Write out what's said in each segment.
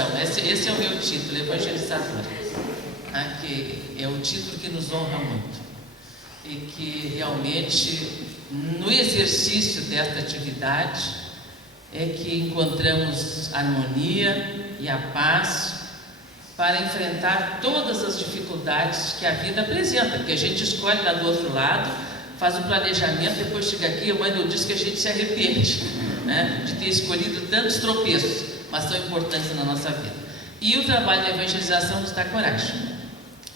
evangelização, esse é o meu título, evangelizador, que é o título que nos honra muito, e que realmente, no exercício desta atividade, é que encontramos harmonia e a paz para enfrentar todas as dificuldades que a vida apresenta, porque a gente escolhe lá do outro lado, faz o planejamento, depois chega aqui, a mãe diz que a gente se arrepende, né, de ter escolhido tantos tropeços, mas são importantes na nossa vida. E o trabalho da evangelização nos dá coragem.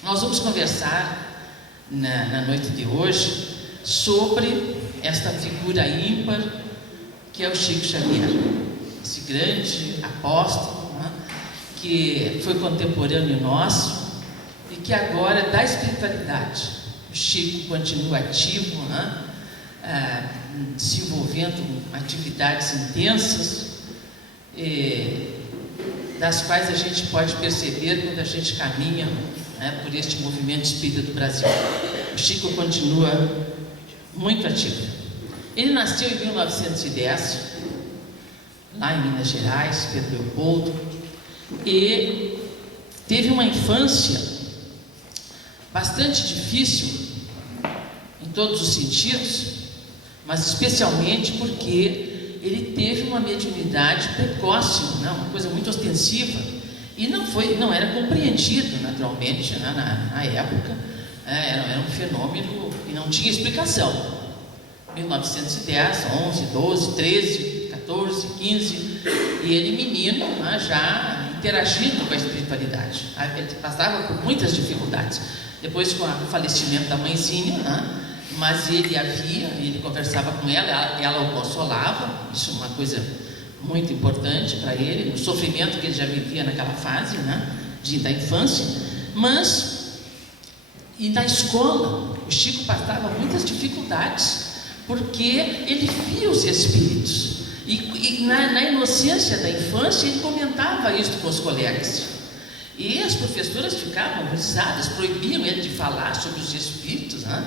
Nós vamos conversar na noite de hoje sobre esta figura ímpar que é o Chico Xavier, esse grande apóstolo, né, que foi contemporâneo nosso e que agora é da espiritualidade. O Chico continua ativo, né, se envolvendo em atividades intensas, das quais a gente pode perceber quando a gente caminha, né, por este movimento espírita do Brasil. O Chico continua muito ativo. Ele nasceu em 1910, lá em Minas Gerais, Pedro Leopoldo, e teve uma infância bastante difícil em todos os sentidos, mas especialmente porque ele teve uma mediunidade precoce, né, uma coisa muito ostensiva, e não era compreendido naturalmente, né, na época, era um fenômeno que não tinha explicação. 1910, 11, 12, 13, 14, 15, e ele menino, né, já interagindo com a espiritualidade. Ele passava por muitas dificuldades. Depois, com o falecimento da mãezinha, né, mas ele conversava com ela o consolava, isso é uma coisa muito importante para ele, no sofrimento que ele já vivia naquela fase, né, da infância. E na escola, o Chico passava muitas dificuldades, porque ele via os espíritos, e na inocência da infância ele comentava isso com os colegas, e as professoras ficavam horrorizadas, proibiam ele de falar sobre os espíritos, né?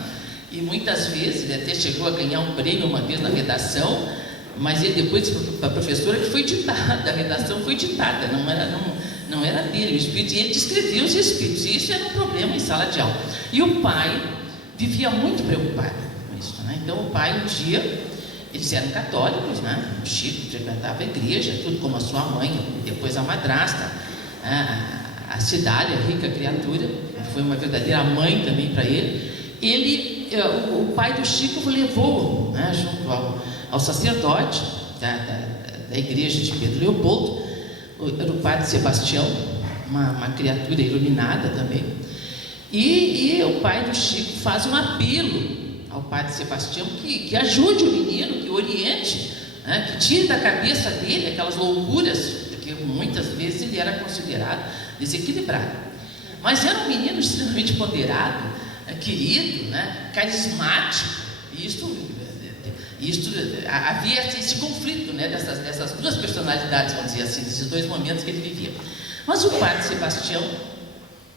E muitas vezes ele até chegou a ganhar um prêmio uma vez na redação, mas ele depois disse para a professora que foi ditada, a redação foi ditada, não era dele o espírito, e ele descrevia os espíritos, e isso era um problema em sala de aula. E o pai vivia muito preocupado com isso, né? Então o pai, um dia, eles eram católicos, né? O Chico frequentava a igreja, tudo como a sua mãe, e depois a madrasta, a Cidália, a rica criatura, foi uma verdadeira mãe também para ele. O pai do Chico levou, né, junto ao sacerdote da igreja de Pedro Leopoldo, era o padre Sebastião, uma criatura iluminada também, e o pai do Chico faz um apelo ao padre Sebastião que ajude o menino, que oriente, né, que tire da cabeça dele aquelas loucuras, porque muitas vezes ele era considerado desequilibrado, mas era um menino extremamente ponderado, querido, né, carismático. Isto havia esse conflito, né, dessas duas personalidades, vamos dizer assim, desses dois momentos que ele vivia. Mas o padre Sebastião,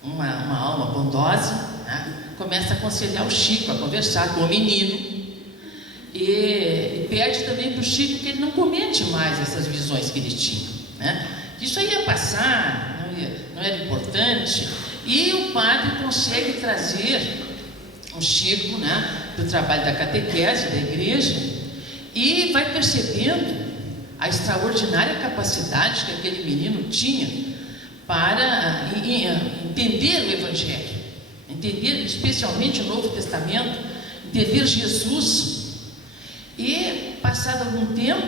uma alma bondosa, né, começa a aconselhar o Chico, a conversar com o menino, e pede também para o Chico que ele não comente mais essas visões que ele tinha, né? Isso aí ia passar, não era importante. E o padre consegue trazer o Chico, né, para o trabalho da catequese da igreja, e vai percebendo a extraordinária capacidade que aquele menino tinha para entender o Evangelho, entender especialmente o Novo Testamento, entender Jesus. E passado algum tempo,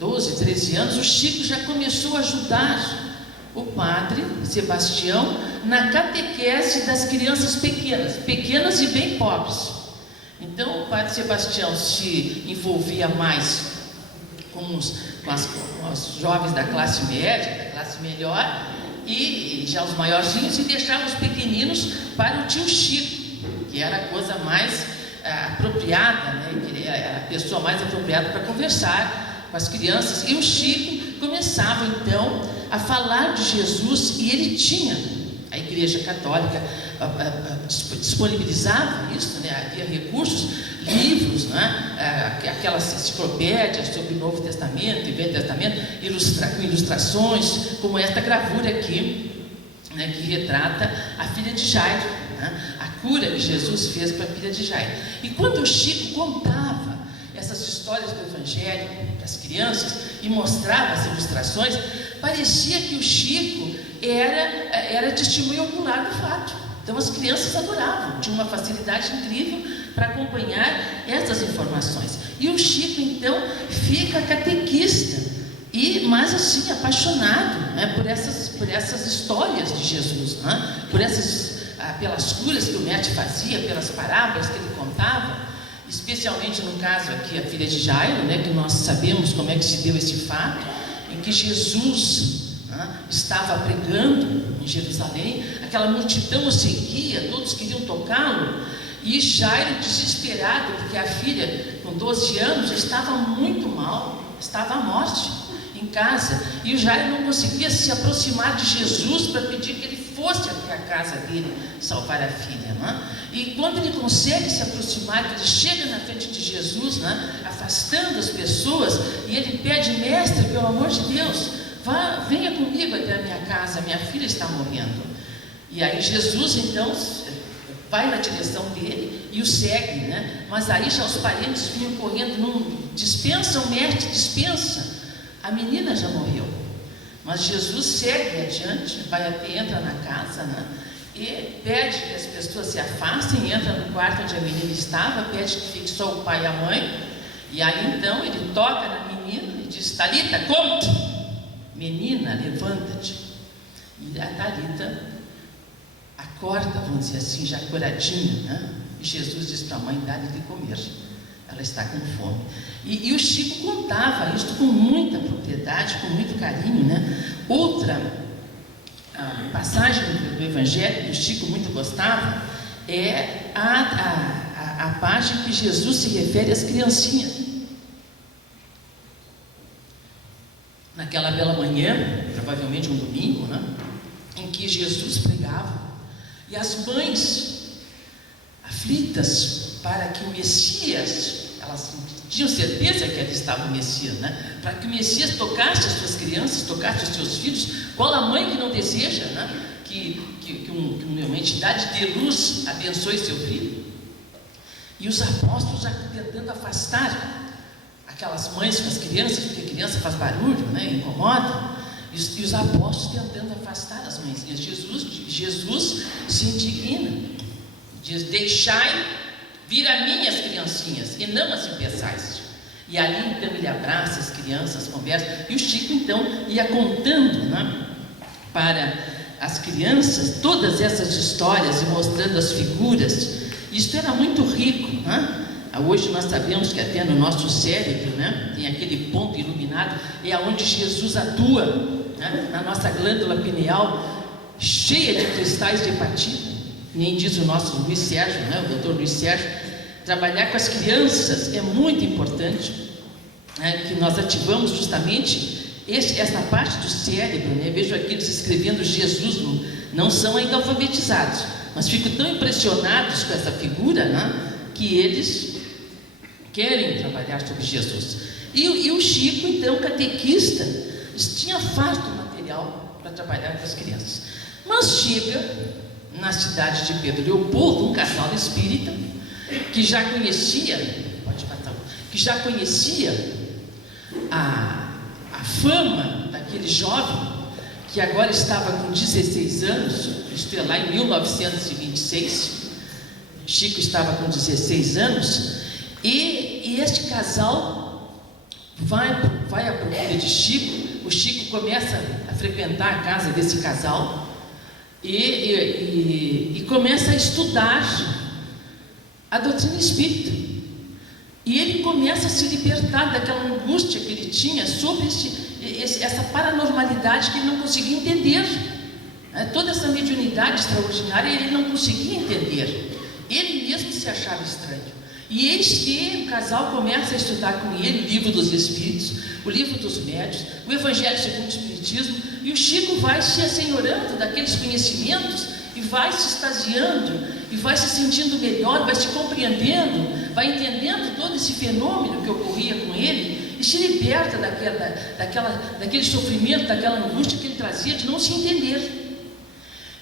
12, 13 anos, o Chico já começou a ajudar o padre Sebastião na catequese das crianças pequenas e bem pobres. Então o padre Sebastião se envolvia mais com os jovens da classe média, da classe melhor, e já os maiorzinhos, e deixava os pequeninos para o tio Chico, que era a coisa mais apropriada, né? Que era a pessoa mais apropriada para conversar com as crianças. E o Chico começava então a falar de Jesus, e ele tinha, a Igreja Católica disponibilizava isso, né? Havia recursos, livros, né? aquelas enciclopédias sobre o Novo Testamento e Velho Testamento, com ilustrações, como esta gravura aqui, né, que retrata a filha de Jairo, né, a cura que Jesus fez para a filha de Jairo. E quando o Chico contava essas histórias do Evangelho para as crianças e mostrava as ilustrações, parecia que o Chico era testemunho ocular do fato. Então as crianças adoravam, tinham uma facilidade incrível para acompanhar essas informações. E o Chico então fica catequista, mas assim apaixonado, né, por essas histórias de Jesus, né, pelas curas que o mestre fazia, pelas parábolas que ele contava, especialmente no caso aqui a filha de Jairo, né, que nós sabemos como é que se deu esse fato, em que Jesus estava pregando em Jerusalém, aquela multidão o seguia, todos queriam tocá-lo, e Jairo, desesperado, porque a filha com 12 anos estava muito mal, estava à morte em casa, e o Jairo não conseguia se aproximar de Jesus para pedir que ele fosse até a casa dele salvar a filha, né? E quando ele consegue se aproximar, que ele chega na frente de Jesus, né, afastando as pessoas, e ele pede: mestre, pelo amor de Deus, venha comigo até a minha casa, minha filha está morrendo. E aí Jesus então vai na direção dele e o segue, né? Mas aí já os parentes vinham correndo: dispensa o mestre, dispensa, a menina já morreu. Mas Jesus segue adiante, entra na casa, né? E pede que as pessoas se afastem, entra no quarto onde a menina estava, pede que fique só o pai e a mãe, e aí então ele toca na menina e diz: Talita, come! Menina, levanta-te. E a Talita acorda, vamos dizer assim, já curadinha, né? E Jesus diz para a mãe: dá-lhe de comer, ela está com fome. E o Chico contava isso com muita propriedade, com muito carinho, né? Outra passagem do Evangelho que o Chico muito gostava é a página que Jesus se refere às criancinhas. Naquela bela manhã, provavelmente um domingo, né, em que Jesus pregava, e as mães aflitas para que o Messias, elas tinham certeza que ali estava o Messias, né, para que o Messias tocasse as suas crianças, tocasse os seus filhos. Qual a mãe que não deseja, né, que uma entidade de luz abençoe seu filho? E os apóstolos já tentando afastar aquelas mães com as crianças, porque a criança faz barulho, né, incomoda, e os apóstolos tentando afastar as mãezinhas. Jesus se indigna, diz: deixai vir a mim as criancinhas, e não as impeçais. E ali então ele abraça as crianças, conversa, e o Chico então ia contando, né, para as crianças todas essas histórias e mostrando as figuras. Isso era muito rico, né? Hoje nós sabemos que até no nosso cérebro, né, tem aquele ponto iluminado, é onde Jesus atua, né, na nossa glândula pineal, cheia de cristais de hepatite. Nem diz o nosso Luiz Sérgio, né, o doutor Luiz Sérgio, trabalhar com as crianças é muito importante, né, que nós ativamos justamente essa parte do cérebro, né? Vejo aqui eles escrevendo Jesus, não são ainda alfabetizados, mas ficam tão impressionados com essa figura, né, que eles querem trabalhar sobre Jesus. E o Chico, então, catequista, tinha farto material para trabalhar com as crianças. Mas chega na cidade de Pedro Leopoldo um casal espírita que já conhecia a fama daquele jovem que agora estava com 16 anos, isto é, lá em 1926. Chico estava com 16 anos, e este casal vai à procura de Chico. O Chico começa a frequentar a casa desse casal e começa a estudar a doutrina espírita. E ele começa a se libertar daquela angústia que ele tinha sobre essa paranormalidade que ele não conseguia entender. Toda essa mediunidade extraordinária ele não conseguia entender. Ele mesmo se achava estranho. E eis que o casal começa a estudar com ele o livro dos Espíritos, o livro dos Médiuns, o Evangelho segundo o Espiritismo, e o Chico vai se assenhorando daqueles conhecimentos e vai se extasiando, e vai se sentindo melhor, vai se compreendendo, vai entendendo todo esse fenômeno que ocorria com ele e se liberta daquele sofrimento, daquela angústia que ele trazia de não se entender.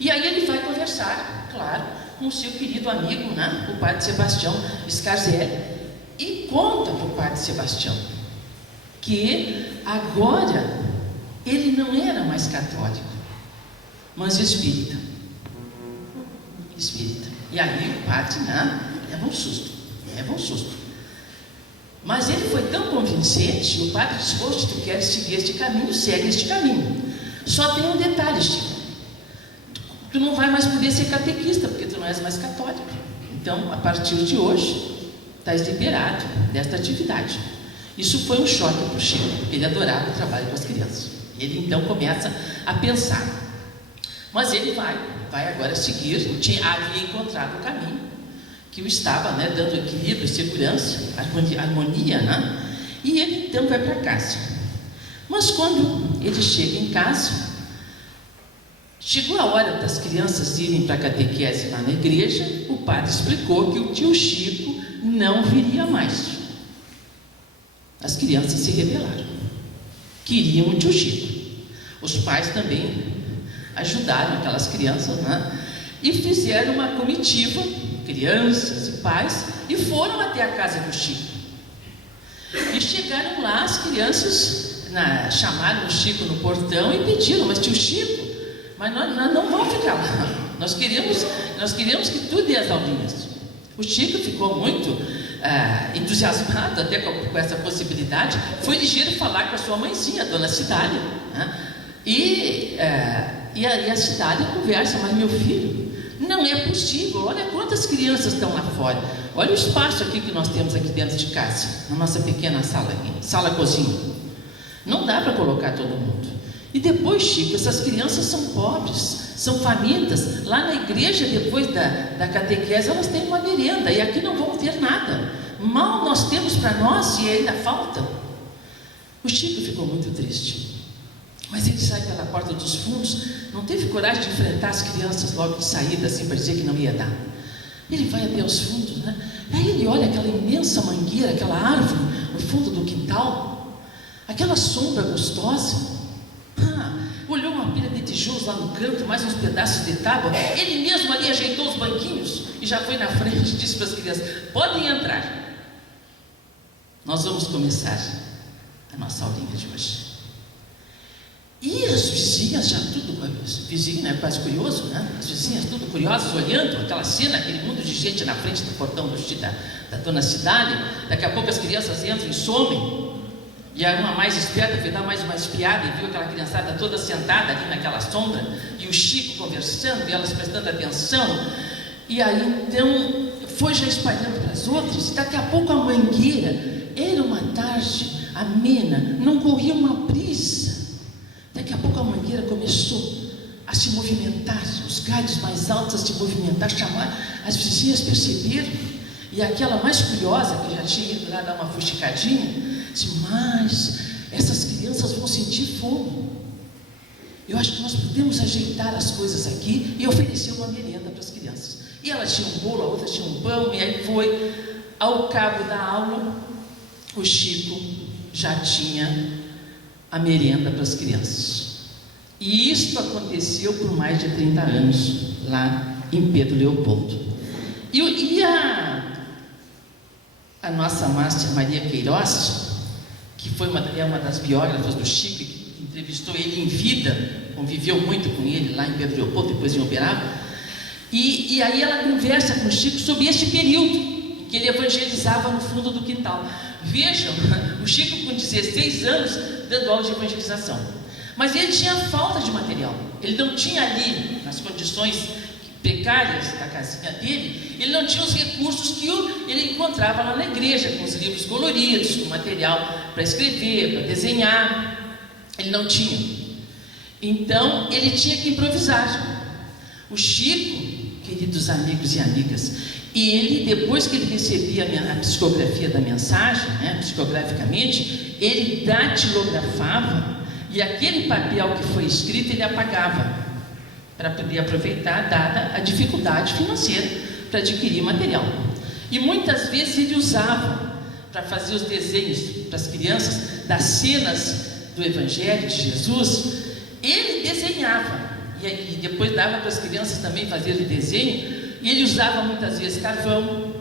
E aí ele vai conversar, claro, com o seu querido amigo, né, o padre Sebastião Scarzelli, e conta para o padre Sebastião que agora ele não era mais católico, mas espírita. E aí o padre, leva um susto. Mas ele foi tão convincente, o padre disse: poxa, tu queres seguir este caminho, segue este caminho. Só tem um detalhe, Chico: tu não vai mais poder ser catequista, porque tu não és mais católico. Então, a partir de hoje, estás liberado desta atividade. Isso foi um choque para o Chico, porque ele adorava o trabalho com as crianças. Ele então começa a pensar. Mas ele vai agora seguir, havia encontrado o caminho que o estava, né, dando equilíbrio, segurança, harmonia, né? E ele então vai para casa. Mas quando ele chega em casa, chegou a hora das crianças irem para a catequese lá na igreja, o padre explicou que o tio Chico não viria mais. As crianças se rebelaram, queriam o tio Chico. Os pais também ajudaram aquelas crianças, né? E fizeram uma comitiva, crianças e pais, e foram até a casa do Chico. E chegaram lá, as crianças chamaram o Chico no portão e pediram: mas tio Chico, mas nós não vamos ficar lá, nós queremos que tu dê as aulinhas. O Chico ficou muito entusiasmado até com essa possibilidade, foi ligeiro falar com a sua mãezinha, a dona Cidália, né? E a Cidália conversa: mas meu filho, não é possível, olha quantas crianças estão lá fora, olha o espaço aqui que nós temos aqui dentro de casa, na nossa pequena sala-cozinha, não dá para colocar todo mundo. E depois, Chico, essas crianças são pobres, são famintas. Lá na igreja, depois da catequese, elas têm uma merenda, e aqui não vão ter nada. Mal nós temos para nós e ainda falta. O Chico ficou muito triste, mas ele sai pela porta dos fundos, não teve coragem de enfrentar as crianças logo de saída, assim, para dizer que não ia dar. Ele vai até os fundos, né? Aí ele olha aquela imensa mangueira, aquela árvore no fundo do quintal, aquela sombra gostosa. Olhou uma pilha de tijolos lá no canto, mais uns pedaços de tábua. Ele mesmo ali ajeitou os banquinhos e já foi na frente e disse para as crianças: podem entrar. Nós vamos começar a nossa aulinha de hoje. E as vizinhas já tudo, vizinho, né, quase curioso, né? As vizinhas tudo curiosas, olhando aquela cena, aquele mundo de gente na frente do portão da dona Cidália. Daqui a pouco as crianças entram e somem. E a uma mais esperta foi dar mais uma espiada e viu aquela criançada toda sentada ali naquela sombra, e o Chico conversando, e elas prestando atenção. E aí então foi já espalhando para as outras, e daqui a pouco a mangueira, era uma tarde amena, não corria uma brisa. Daqui a pouco a mangueira começou a se movimentar, os galhos mais altos a se movimentar, chamar. As vizinhas perceberam, e aquela mais curiosa, que já tinha ido lá dar uma fuxicadinha, disse: mas essas crianças vão sentir fome. Eu acho que nós podemos ajeitar as coisas aqui e oferecer uma merenda para as crianças. E elas tinham um bolo, a outra tinha um pão, e aí foi. Ao cabo da aula, o Chico já tinha a merenda para as crianças. E isto aconteceu por mais de 30 anos, lá em Pedro Leopoldo. E a nossa Márcia Maria Queiroz, que foi uma das biógrafas do Chico, que entrevistou ele em vida, conviveu muito com ele lá em Pedro Leopoldo, depois em Uberaba, e aí ela conversa com o Chico sobre este período em que ele evangelizava no fundo do quintal. Vejam, o Chico com 16 anos dando aula de evangelização, mas ele tinha falta de material, ele não tinha ali, nas condições precárias da casinha dele, ele não tinha os recursos que ele encontrava lá na igreja, com os livros coloridos, com material para escrever, para desenhar. Ele não tinha. Então ele tinha que improvisar. O Chico, queridos amigos e amigas, ele, depois que ele recebia a psicografia da mensagem, né, psicograficamente, ele datilografava, e aquele papel que foi escrito ele apagava, para poder aproveitar, dada a dificuldade financeira para adquirir material. E muitas vezes ele usava para fazer os desenhos para as crianças das cenas do Evangelho de Jesus. Ele desenhava e depois dava para as crianças também fazer o desenho. E ele usava muitas vezes carvão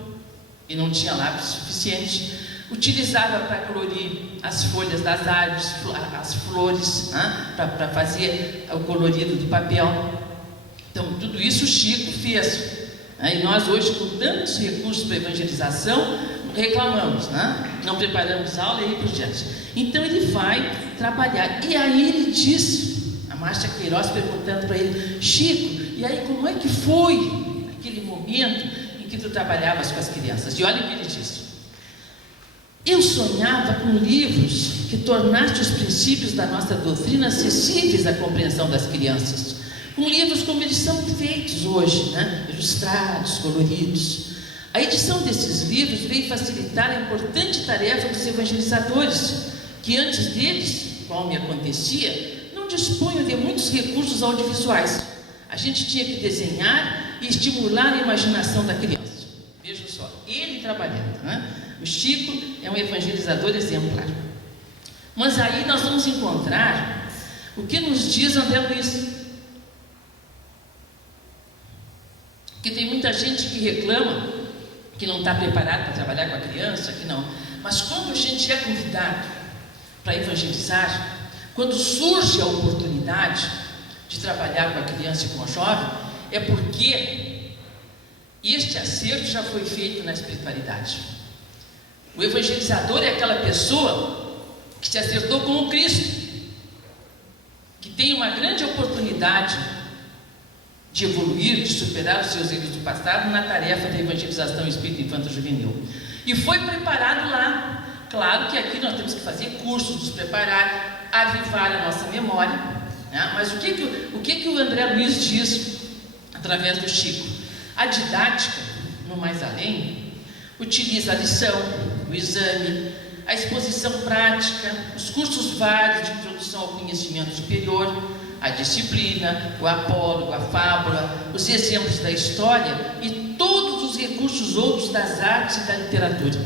e não tinha lápis suficiente. Utilizava para colorir as folhas das árvores, as flores, para fazer o colorido do papel. Então, tudo isso o Chico fez. E nós hoje, com tantos recursos para evangelização, reclamamos, não preparamos aula e aí por diante. Então, ele vai trabalhar. E aí ele disse, a Márcia Queiroz perguntando para ele: Chico, e aí como é que foi aquele momento em que tu trabalhavas com as crianças? E olha o que ele disse: eu sonhava com livros que tornassem os princípios da nossa doutrina acessíveis à compreensão das crianças, com livros como eles são feitos hoje, ilustrados, coloridos. A edição desses livros veio facilitar a importante tarefa dos evangelizadores, que antes deles, como me acontecia, não dispunham de muitos recursos audiovisuais. A gente tinha que desenhar e estimular a imaginação da criança. Vejam só, ele trabalhando, O Chico é um evangelizador exemplar. Mas aí nós vamos encontrar o que nos diz André Luiz. Porque tem muita gente que reclama que não está preparado para trabalhar com a criança, que não. Mas quando a gente é convidado para evangelizar, quando surge a oportunidade de trabalhar com a criança e com o jovem, é porque este acerto já foi feito na espiritualidade. O evangelizador é aquela pessoa que se acertou com o Cristo, que tem uma grande oportunidade de evoluir, de superar os seus erros do passado na tarefa da evangelização espírita infanto-juvenil. E foi preparado lá. Claro que aqui nós temos que fazer cursos, nos preparar, avivar a nossa memória, Mas o que o André Luiz diz através do Chico? A didática, no mais além, utiliza a lição, o exame, a exposição prática, os cursos vários de introdução ao conhecimento superior, a disciplina, o apólogo, a fábula, os exemplos da história e todos os recursos outros das artes e da literatura.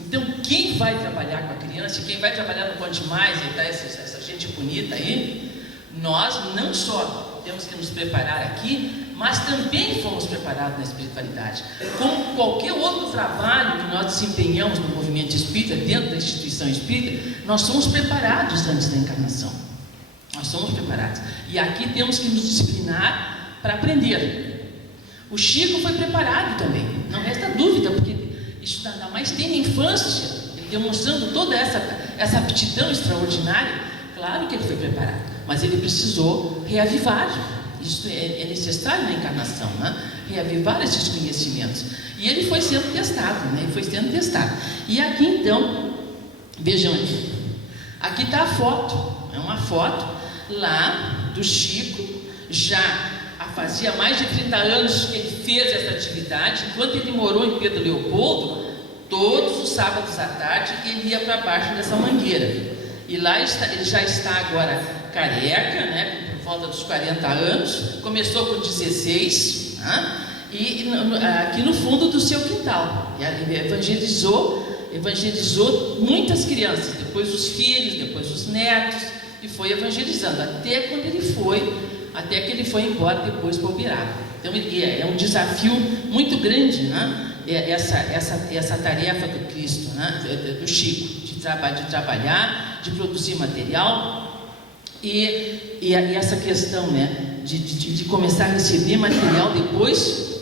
Então, quem vai trabalhar com a criança, quem vai trabalhar no Conte Mais, essa gente bonita aí, nós não só temos que nos preparar aqui, mas também fomos preparados na espiritualidade. Como qualquer outro trabalho que nós desempenhamos no movimento espírita, dentro da instituição espírita, nós somos preparados antes da encarnação. Nós somos preparados. E aqui temos que nos disciplinar para aprender. O Chico foi preparado também, não resta dúvida, porque isso ainda mais tem na infância, ele demonstrando toda essa aptidão extraordinária. Claro que ele foi preparado, mas ele precisou reavivar. Isso é necessário na encarnação, reavivar esses conhecimentos. E ele foi sendo testado, E aqui então, vejam aqui. Aqui está a foto, é uma foto lá do Chico, já fazia mais de 30 anos que ele fez essa atividade. Enquanto ele morou em Pedro Leopoldo, todos os sábados à tarde ele ia para baixo dessa mangueira. E lá ele já está agora careca, por volta dos 40 anos, começou com 16, e aqui no fundo do seu quintal, ele evangelizou muitas crianças, depois os filhos, depois os netos, e foi evangelizando, até que ele foi embora depois para o Ubirá. Então é um desafio muito grande, essa tarefa do Cristo, do Chico, de trabalhar, de produzir material, e essa questão, de começar a receber material depois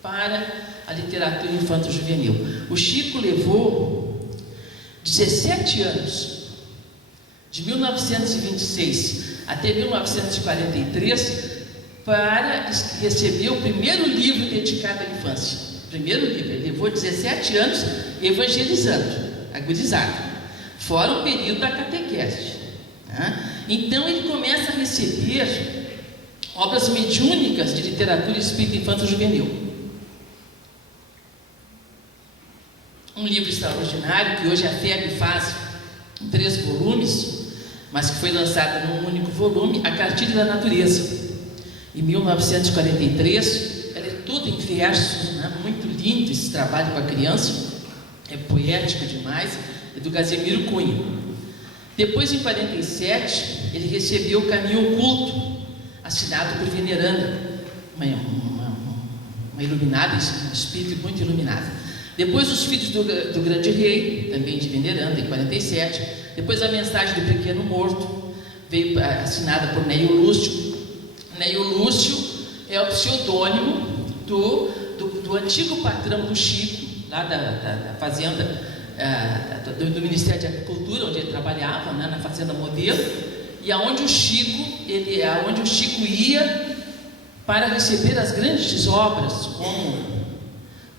para a literatura infanto-juvenil. O Chico levou 17 anos, de 1926 até 1943, para receber o primeiro livro dedicado à infância. Primeiro livro, ele levou 17 anos evangelizando, agorizado, fora o período da catequese. Então ele começa a receber obras mediúnicas de literatura espírita infanto-juvenil. Um livro extraordinário que hoje a FEB faz em 3 volumes, mas que foi lançado num único volume, A Cartilha da Natureza, em 1943. Ela é toda em versos, muito lindo esse trabalho com a criança, é poético demais, é do Casimiro Cunha. Depois, em 47, ele recebeu o Caminho Oculto, assinado por Veneranda, uma iluminada, um espírito muito iluminado. Depois, Os Filhos do Grande Rei, também de Veneranda, em 47. Depois, A Mensagem do Pequeno Morto, veio assinada por Neio Lúcio. Neio Lúcio é o pseudônimo do antigo patrão do Chico, lá da fazenda, do Ministério de Agricultura, onde ele trabalhava, né, na Fazenda Modelo, e aonde o Chico ia para receber as grandes obras, como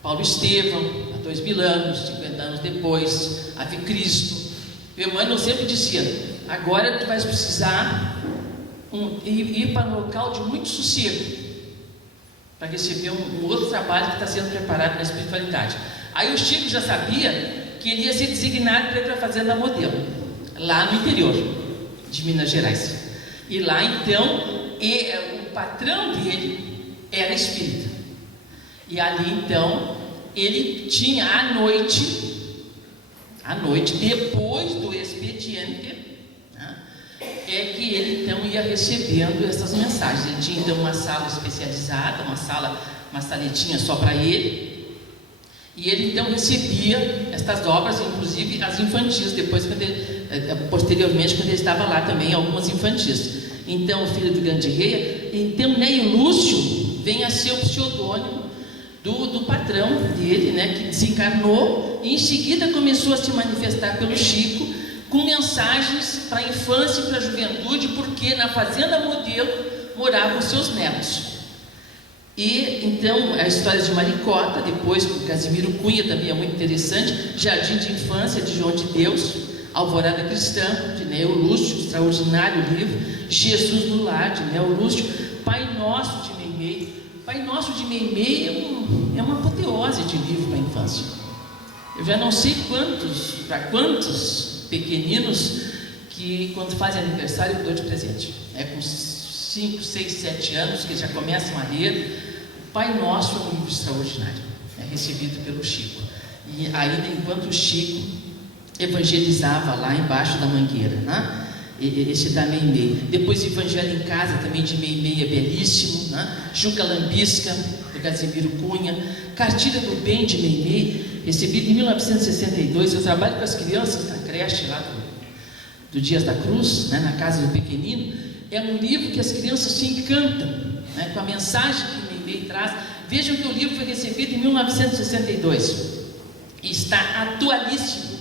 Paulo Estevão, há 2000 anos, 50 anos depois, Ave Cristo. O Emmanuel sempre dizia: agora tu vais precisar ir para um local de muito sossego, para receber um outro trabalho que está sendo preparado na espiritualidade. Aí o Chico já sabia que ele ia ser designado para ir para a Fazenda Modelo, lá no interior de Minas Gerais. E lá então, o patrão dele era espírita. E ali então, ele tinha à noite, depois do expediente, né, é que ele então ia recebendo essas mensagens. Ele tinha então uma sala especializada, uma saletinha só para ele, e ele então recebia estas obras, inclusive as infantis, posteriormente, quando ele estava lá também, algumas infantis. Então, O Filho do Grande Rei, então Neio Lúcio vem a ser o pseudônimo do patrão dele, né, que desencarnou, e em seguida começou a se manifestar pelo Chico com mensagens para a infância e para a juventude, porque na Fazenda Modelo moravam seus netos. E então a história de Maricota, depois com Casimiro Cunha, também é muito interessante. Jardim de Infância, de João de Deus. Alvorada Cristã, de Neio Lúcio, extraordinário livro. Jesus no Lar, de Neio Lúcio. Pai Nosso, de Meimei. Pai Nosso de Meimei é uma apoteose de livro para a infância. Eu já não sei para quantos pequeninos que, quando fazem aniversário, eu dou de presente. É com 5, 6, 7 anos que já começam a ler. O Pai Nosso é um livro extraordinário, é recebido pelo Chico. E ainda enquanto o Chico evangelizava lá embaixo da mangueira, né? Esse da Meimei. Depois Evangelho em Casa, também de Meimei, é belíssimo, né? Juca Lambisca, do Casimiro Cunha. Cartilha do Bem, de Meimei, recebido em 1962. Eu trabalho com as crianças na creche lá do Dias da Cruz, né? Na Casa do Pequenino. É um livro que as crianças se encantam, né, com a mensagem que Meimei traz. Vejam que o livro foi recebido em 1962 e está atualíssimo.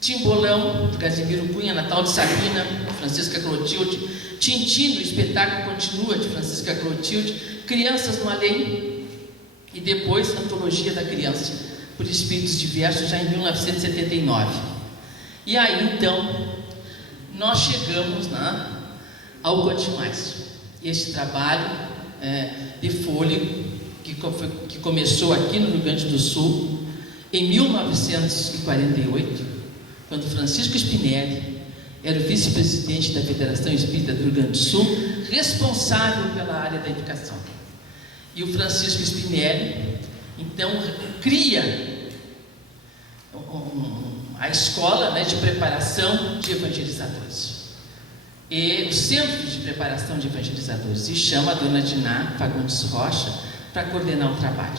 Timbolão, de Casimiro Cunha, Natal de Sabina, Francisca Clotilde. Tintim, o espetáculo continua, de Francisca Clotilde. Crianças no Além. E depois Antologia da Criança, por Espíritos Diversos, já em 1979. E aí então nós chegamos ao Conte Mais. Este trabalho de fôlego que começou aqui no Rio Grande do Sul em 1948, quando Francisco Spinelli era o vice-presidente da Federação Espírita do Rio Grande do Sul, responsável pela área da educação. E o Francisco Spinelli então cria a escola, né, de preparação de evangelizadores. E o Centro de Preparação de Evangelizadores, e chama a dona Diná Fagundes Rocha para coordenar o trabalho.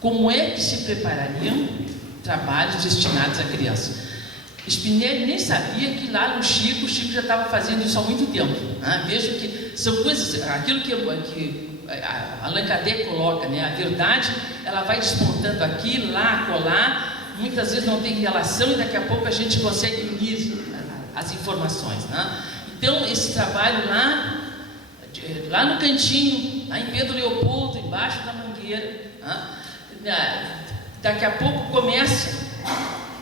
Como é que se preparariam trabalhos destinados à criança? Spinelli nem sabia que lá no Chico, o Chico já estava fazendo isso há muito tempo. Né? Vejo que são coisas, aquilo que Allan Kardec coloca, né? A verdade, ela vai despontando aqui, lá, colar, muitas vezes não tem relação e daqui a pouco a gente consegue unir as informações, né? Então, esse trabalho lá no cantinho, lá em Pedro Leopoldo, embaixo da mangueira, né? Daqui a pouco começa,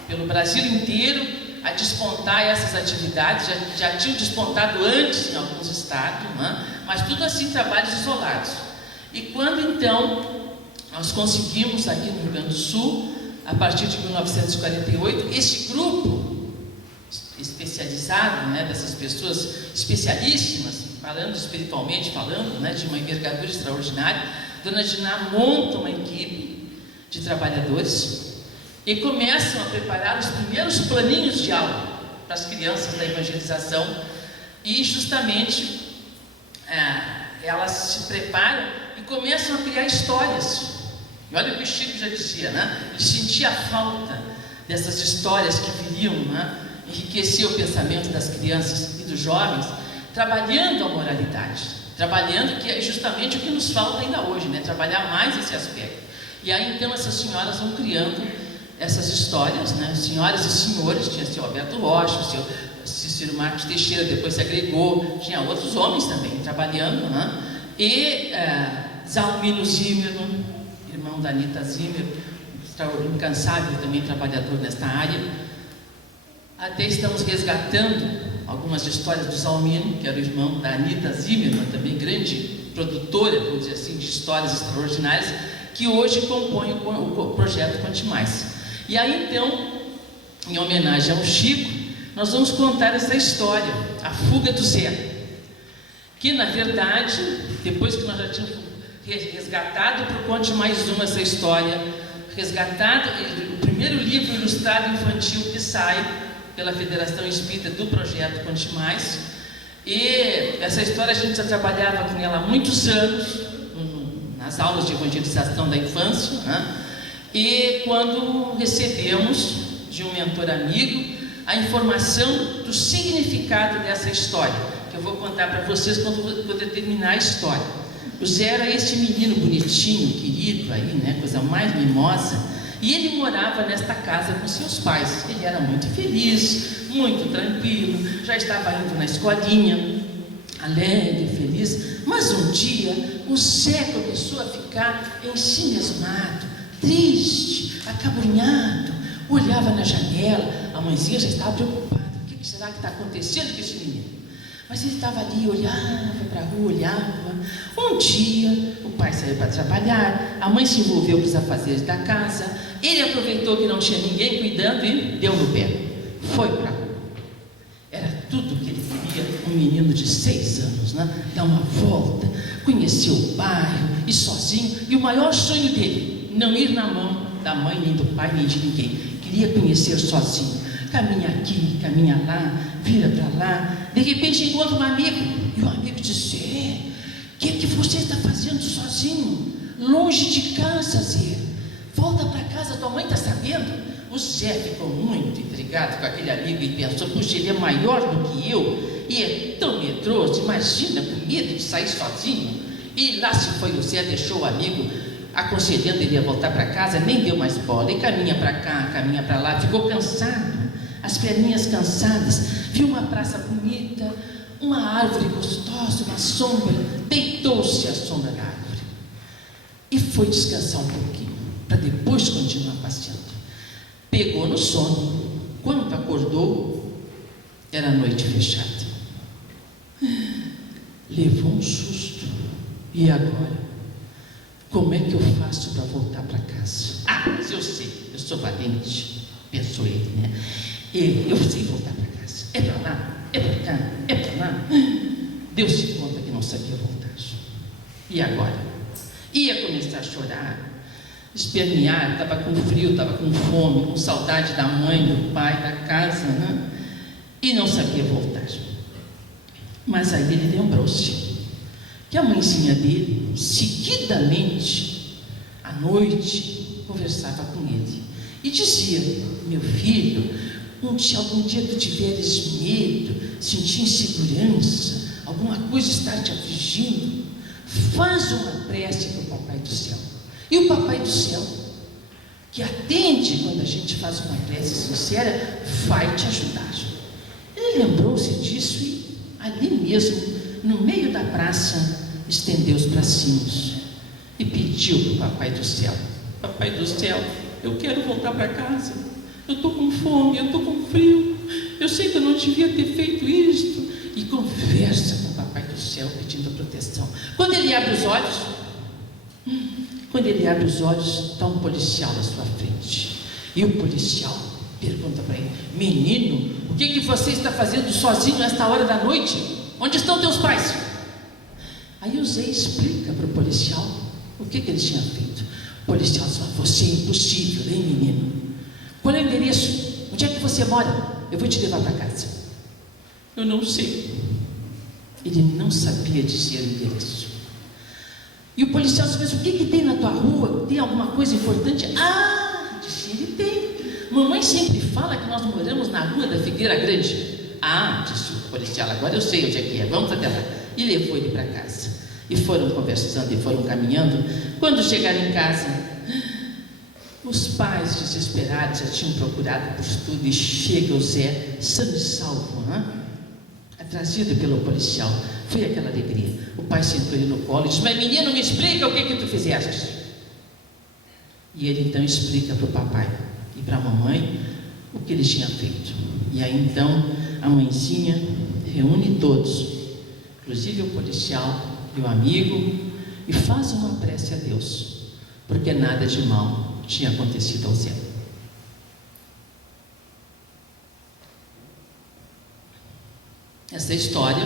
pelo Brasil inteiro, a despontar essas atividades. Já tinham despontado antes em alguns estados, né? Mas tudo assim, trabalhos isolados. E quando então nós conseguimos aqui no Rio Grande do Sul, a partir de 1948, esse grupo especializado, né, dessas pessoas especialíssimas, falando espiritualmente, falando, né, de uma envergadura extraordinária, Dona Diná monta uma equipe de trabalhadores e começam a preparar os primeiros planinhos de aula para as crianças da evangelização, e justamente elas se preparam e começam a criar histórias. E olha o que o Chico já dizia, né? Ele sentia a falta dessas histórias que viriam, né, enriquecer o pensamento das crianças e dos jovens, trabalhando a moralidade, trabalhando, que é justamente o que nos falta ainda hoje, né? Trabalhar mais esse aspecto. E aí então essas senhoras vão criando essas histórias, né? Senhoras e senhores, tinha o seu Alberto Rocha, o seu Cícero Marques Teixeira, depois se agregou, tinha outros homens também trabalhando, né? E Zalmino Zimmermann, irmão da Anita Zimmermann, incansável também trabalhador nesta área. Até estamos resgatando algumas histórias do Zalmino, que era o irmão da Anita Zimmermann, também grande produtora, vamos dizer assim, de histórias extraordinárias, que hoje compõe o projeto Conte Mais. E aí então, em homenagem ao Chico, nós vamos contar essa história, a fuga do Zé, que na verdade, depois que nós já tínhamos resgatado para o Conte Mais Um essa história, resgatado o primeiro livro ilustrado infantil que sai pela Federação Espírita do projeto Conte Mais, e essa história a gente já trabalhava com ela há muitos anos, nas aulas de evangelização da infância, né? E quando recebemos de um mentor amigo a informação do significado dessa história, que eu vou contar para vocês quando eu terminar a história. O Zé era este menino bonitinho, querido aí, né? Coisa mais mimosa, e ele morava nesta casa com seus pais. Ele era muito feliz, muito tranquilo, já estava indo na escolinha, alegre, feliz. Mas um dia o Zé começou a ficar ensimismado, triste, acabrunhado, olhava na janela, a mãezinha já estava preocupada. O que será que está acontecendo com esse menino? Mas ele estava ali, olhava para a rua, olhava. Um dia, o pai saiu para trabalhar, a mãe se envolveu com os afazeres da casa, ele aproveitou que não tinha ninguém cuidando e deu no pé. Foi para a rua. Era tudo o que ele queria, um menino de 6 anos, né? Dar uma volta, conhecer o bairro, ir sozinho, e o maior sonho dele, não ir na mão da mãe, nem do pai, nem de ninguém. Queria conhecer sozinho. Caminha aqui, caminha lá, vira para lá. De repente encontra um amigo, e o amigo diz: o que você está fazendo sozinho? Longe de casa, Zé. Volta para casa, tua mãe está sabendo? O Zé ficou muito intrigado com aquele amigo e pensou: puxa, ele é maior do que eu e é tão medroso, imagina, com medo de sair sozinho. E lá se foi o Zé, deixou o amigo aconselhando ele a voltar para casa, nem deu mais bola, e caminha para cá, caminha para lá, ficou cansado, as perninhas cansadas, viu uma praça bonita, uma árvore gostosa, uma sombra, deitou-se à sombra da árvore e foi descansar um pouquinho, para depois continuar passeando. Pegou no sono, quando acordou, era noite fechada. Levou um susto, e agora? Como é que eu faço para voltar para casa? Mas eu sei, eu sou valente, pensou ele, né? Eu sei voltar para casa. É para lá, é para cá, é para lá. Deu-se conta que não sabia voltar. E agora? Ia começar a chorar, espernear, estava com frio, estava com fome, com saudade da mãe, do pai, da casa, né? E não sabia voltar. Mas aí ele lembrou-se que a mãezinha dele, seguidamente, à noite, conversava com ele e dizia: meu filho, algum dia tu tiveres medo, sentir insegurança, alguma coisa está te afligindo, faz uma prece para o Papai do Céu. E o Papai do Céu, que atende quando a gente faz uma prece sincera, vai te ajudar. Ele lembrou-se disso e ali mesmo, no meio da praça, estendeu os bracinhos e pediu para o Papai do Céu: Papai do Céu, eu quero voltar para casa, eu estou com fome, eu estou com frio, eu sei que eu não devia ter feito isto. E conversa com o Papai do Céu pedindo proteção. Quando ele abre os olhos, está um policial à sua frente, e o policial pergunta para ele: menino, o que você está fazendo sozinho nesta hora da noite? Onde estão teus pais? Aí o Zé explica para o policial o que ele tinha feito. O policial disse: você é impossível, hein, menino? Qual é o endereço? Onde é que você mora? Eu vou te levar para casa. Eu não sei. Ele não sabia dizer o endereço. E o policial disse: mas o que tem na tua rua? Tem alguma coisa importante? Ah, disse ele: tem. Mamãe sempre fala que nós moramos na rua da Figueira Grande. Ah, disse o policial: agora eu sei onde é que é, vamos até lá. E levou ele para casa. E foram conversando e foram caminhando. Quando chegaram em casa, os pais desesperados já tinham procurado por tudo. E chega o Zé, sano e salvo, é trazido pelo policial. Foi aquela alegria. O pai sentou ele no colo e disse: mas menino, me explica o que tu fizeste. E ele então explica para o papai e para a mamãe o que ele tinha feito. E aí então a mãezinha reúne todos, inclusive o policial e o amigo, e faz uma prece a Deus, porque nada de mal tinha acontecido ao Zé. Essa história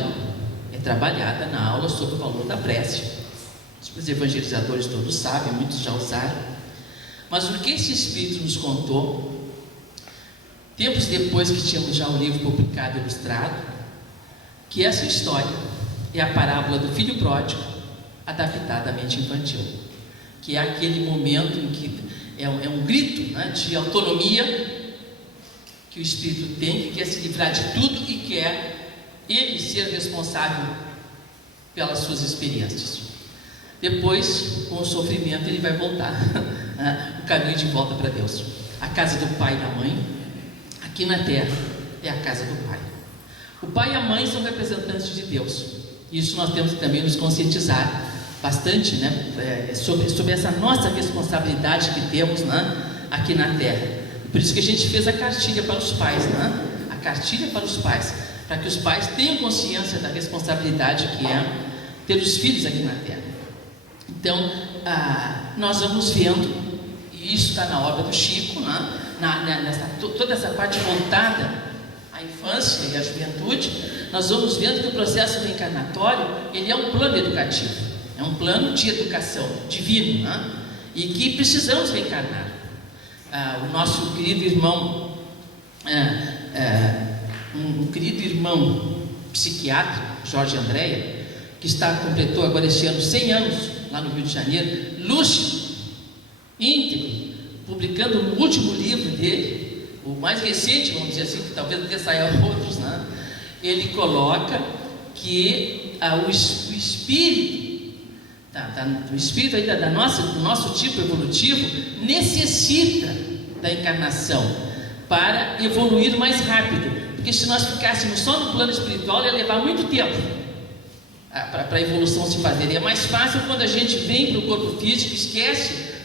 é trabalhada na aula sobre o valor da prece. Os evangelizadores todos sabem, muitos já usaram. Mas o que esse Espírito nos contou, tempos depois que tínhamos já o livro publicado e ilustrado, que essa história é a parábola do filho pródigo adaptadamente infantil, que é aquele momento em que é um grito de autonomia que o Espírito tem, que quer se livrar de tudo e quer ele ser responsável pelas suas experiências. Depois, com o sofrimento, ele vai voltar o caminho de volta para Deus. A casa do pai e da mãe, aqui na terra, é a casa do pai. O pai e a mãe são representantes de Deus. Isso nós temos que também nos conscientizar bastante, sobre essa nossa responsabilidade que temos aqui na terra. Por isso que a gente fez a cartilha para os pais, a cartilha para os pais, para que os pais tenham consciência da responsabilidade que é ter os filhos aqui na terra. Então, nós vamos vendo, e isso está na obra do Chico, toda essa parte voltada à infância e à juventude, nós vamos vendo que o processo reencarnatório, ele é um plano educativo, é um plano de educação divino, e que precisamos reencarnar. O nosso querido irmão, um querido irmão psiquiatra, Jorge Andréa, que completou agora este ano 100 anos, lá no Rio de Janeiro, lúcido, íntegro, publicando o último livro dele, o mais recente, vamos dizer assim, que talvez até saiam outros, ele coloca que o espírito, o espírito ainda do nosso tipo evolutivo, necessita da encarnação para evoluir mais rápido, porque se nós ficássemos só no plano espiritual, ia levar muito tempo para a evolução se fazer. E é mais fácil quando a gente vem para o corpo físico, esquece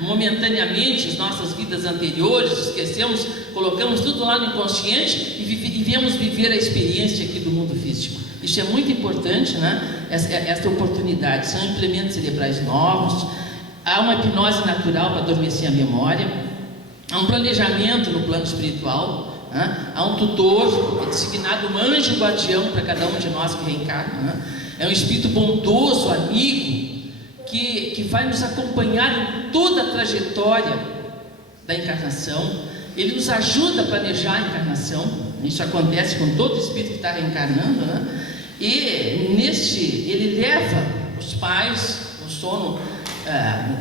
momentaneamente as nossas vidas anteriores, esquecemos, colocamos tudo lá no inconsciente e viemos viver a experiência aqui do mundo físico. Isso é muito importante, essa oportunidade. São implementos cerebrais novos, há uma hipnose natural para adormecer a memória, há um planejamento no plano espiritual, há um tutor, é designado um anjo guardião para cada um de nós que reencarna, é um espírito bondoso, amigo, que vai nos acompanhar em toda a trajetória da encarnação. Ele nos ajuda a planejar a encarnação. Isso acontece com todo espírito que está reencarnando, e ele leva os pais no sono,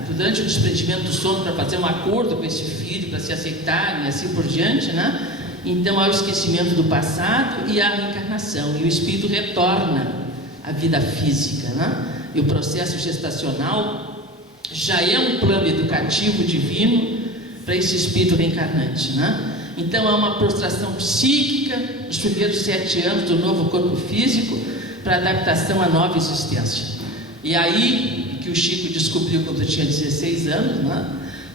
durante o desprendimento do sono, para fazer um acordo com esse filho, para se aceitarem e assim por diante, Então há o esquecimento do passado e a reencarnação, e o espírito retorna à vida física, E o processo gestacional já é um plano educativo divino para esse espírito reencarnante, Então há uma prostração psíquica nos primeiros 7 anos do novo corpo físico para adaptação à nova existência. E aí que o Chico descobriu quando tinha 16 anos,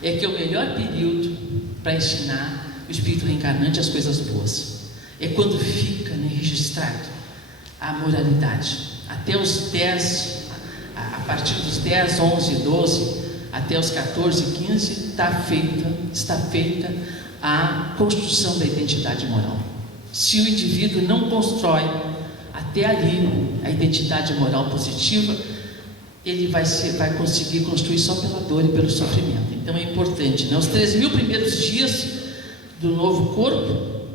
é que é o melhor período para ensinar o espírito reencarnante as coisas boas. É quando fica registrado a moralidade. Até os 10, a partir dos 10, 11, 12, até os 14, 15, está feita a construção da identidade moral. Se o indivíduo não constrói até ali a identidade moral positiva, ele vai conseguir construir só pela dor e pelo sofrimento. Então é importante, né? Os 3.000 primeiros dias do novo corpo,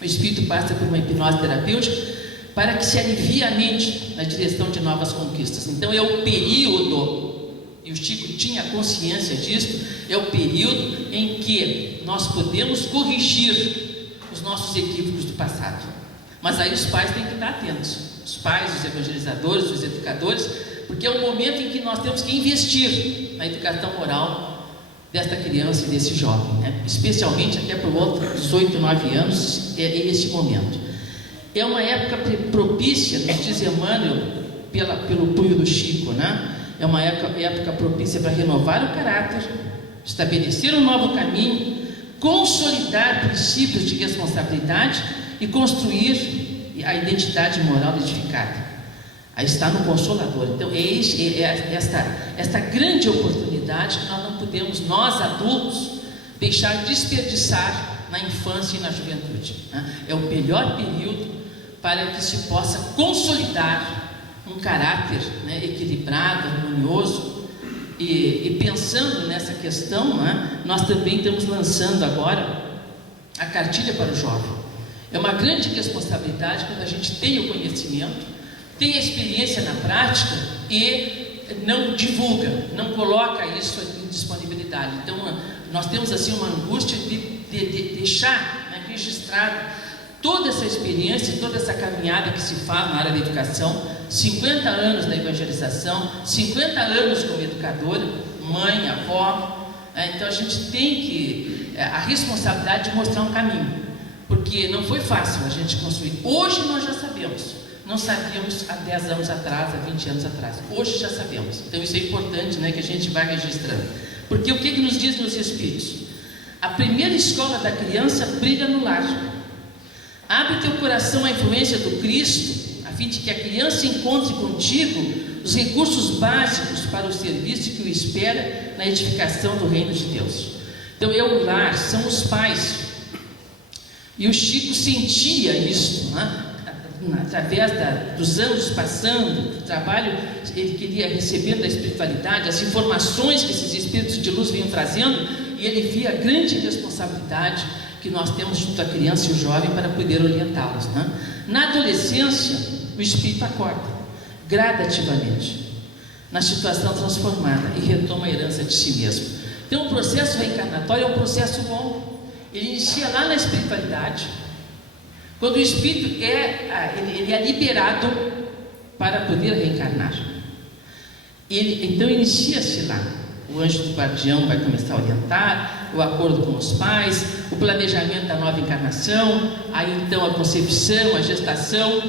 o espírito passa por uma hipnose terapêutica para que se alivie a mente na direção de novas conquistas. Então é o período, e o Chico tinha consciência disso, é o período em que nós podemos corrigir os nossos equívocos do passado. Mas aí os pais têm que estar atentos, os pais, os evangelizadores, os educadores, porque é o momento em que nós temos que investir na educação moral desta criança e desse jovem, né? Especialmente até por volta dos 8, 9 anos, é esse momento. É uma época propícia, nos diz Emmanuel, pelo punho do Chico, né? É uma época propícia para renovar o caráter, estabelecer um novo caminho, consolidar princípios de responsabilidade e construir a identidade moral edificada. Aí está no Consolador. Então esta grande oportunidade que nós não podemos, nós adultos, deixar desperdiçar na infância e na juventude, né? É o melhor período para que se possa consolidar um caráter, né, equilibrado, harmonioso. E pensando nessa questão, né, nós também estamos lançando agora a cartilha para o jovem. É uma grande responsabilidade quando a gente tem o conhecimento, tem a experiência na prática e não divulga, não coloca isso em disponibilidade. Então, nós temos assim uma angústia de deixar, né, registrado toda essa experiência, toda essa caminhada que se faz na área da educação, 50 anos da evangelização, 50 anos como educadora, mãe, avó. Então a gente tem a responsabilidade de mostrar um caminho, porque não foi fácil a gente construir. Hoje nós já sabemos. Não sabíamos há 10 anos atrás, há 20 anos atrás. Hoje já sabemos. Então isso é importante, né, que a gente vai registrando. Porque o que nos dizem os Espíritos? A primeira escola da criança brilha no lar. Abre teu coração à influência do Cristo, a fim de que a criança encontre contigo os recursos básicos para o serviço que o espera na edificação do reino de Deus. Então é o lar, são os pais. E o Chico sentia isso, né? Através dos anos passando, do trabalho ele queria receber da espiritualidade, as informações que esses espíritos de luz vinham trazendo, e ele via a grande responsabilidade que nós temos junto à criança e o jovem para poder orientá-los, né? Na adolescência, o espírito acorda gradativamente na situação transformada e retoma a herança de si mesmo. Então o processo reencarnatório é um processo longo. Ele inicia lá na espiritualidade, quando o espírito ele é liberado para poder reencarnar. Então inicia-se lá. O anjo do guardião vai começar a orientar, o acordo com os pais, o planejamento da nova encarnação, aí então a concepção, a gestação,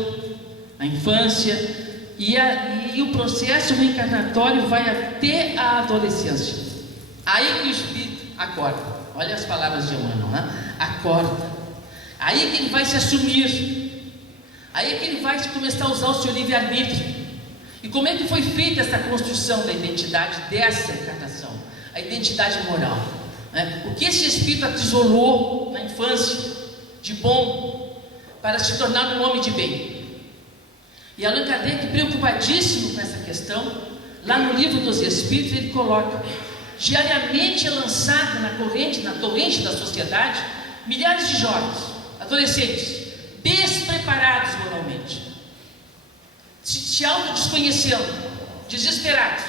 a infância, e o processo reencarnatório vai até a adolescência. Aí que o espírito acorda. Olha as palavras de Emmanuel, né? Acorda. Aí é que ele vai se assumir. Aí é que ele vai começar a usar o seu livre-arbítrio. E como é que foi feita essa construção da identidade dessa encarnação? A identidade moral, né? O que esse espírito atesourou na infância de bom para se tornar um homem de bem? E Allan Kardec, preocupadíssimo com essa questão, lá no Livro dos Espíritos ele coloca: diariamente é lançado na torrente da sociedade milhares de jovens, adolescentes, despreparados moralmente, se auto-desconhecendo, desesperados.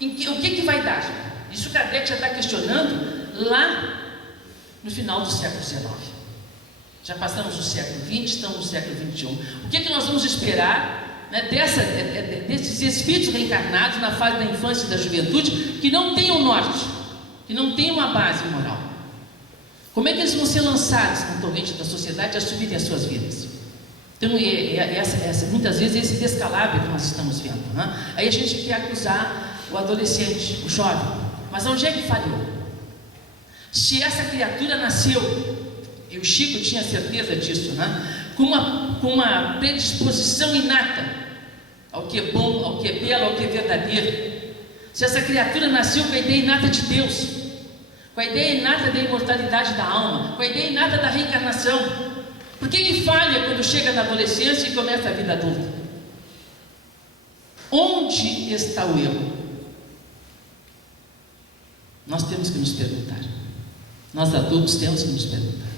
O que vai dar? Isso Kardec já está questionando lá no final do século XIX. Já passamos do século XX, estamos no século XXI. O que nós vamos esperar, né, desses espíritos reencarnados na fase da infância e da juventude, que não tem um norte, que não tem uma base moral? Como é que eles vão ser lançados na torrente da sociedade a assumirem as suas vidas? Então, muitas vezes, esse descalabro que nós estamos vendo, né? Aí a gente quer acusar o adolescente, o jovem. Mas onde é que falhou? Se essa criatura nasceu, e o Chico tinha certeza disso, né? com uma predisposição inata ao que é bom, ao que é belo, ao que é verdadeiro. Se essa criatura nasceu com a ideia inata de Deus, com a ideia inata da imortalidade da alma, com a ideia inata da reencarnação, por que falha quando chega na adolescência e começa a vida adulta? Onde está o erro? Nós temos que nos perguntar. Nós adultos temos que nos perguntar.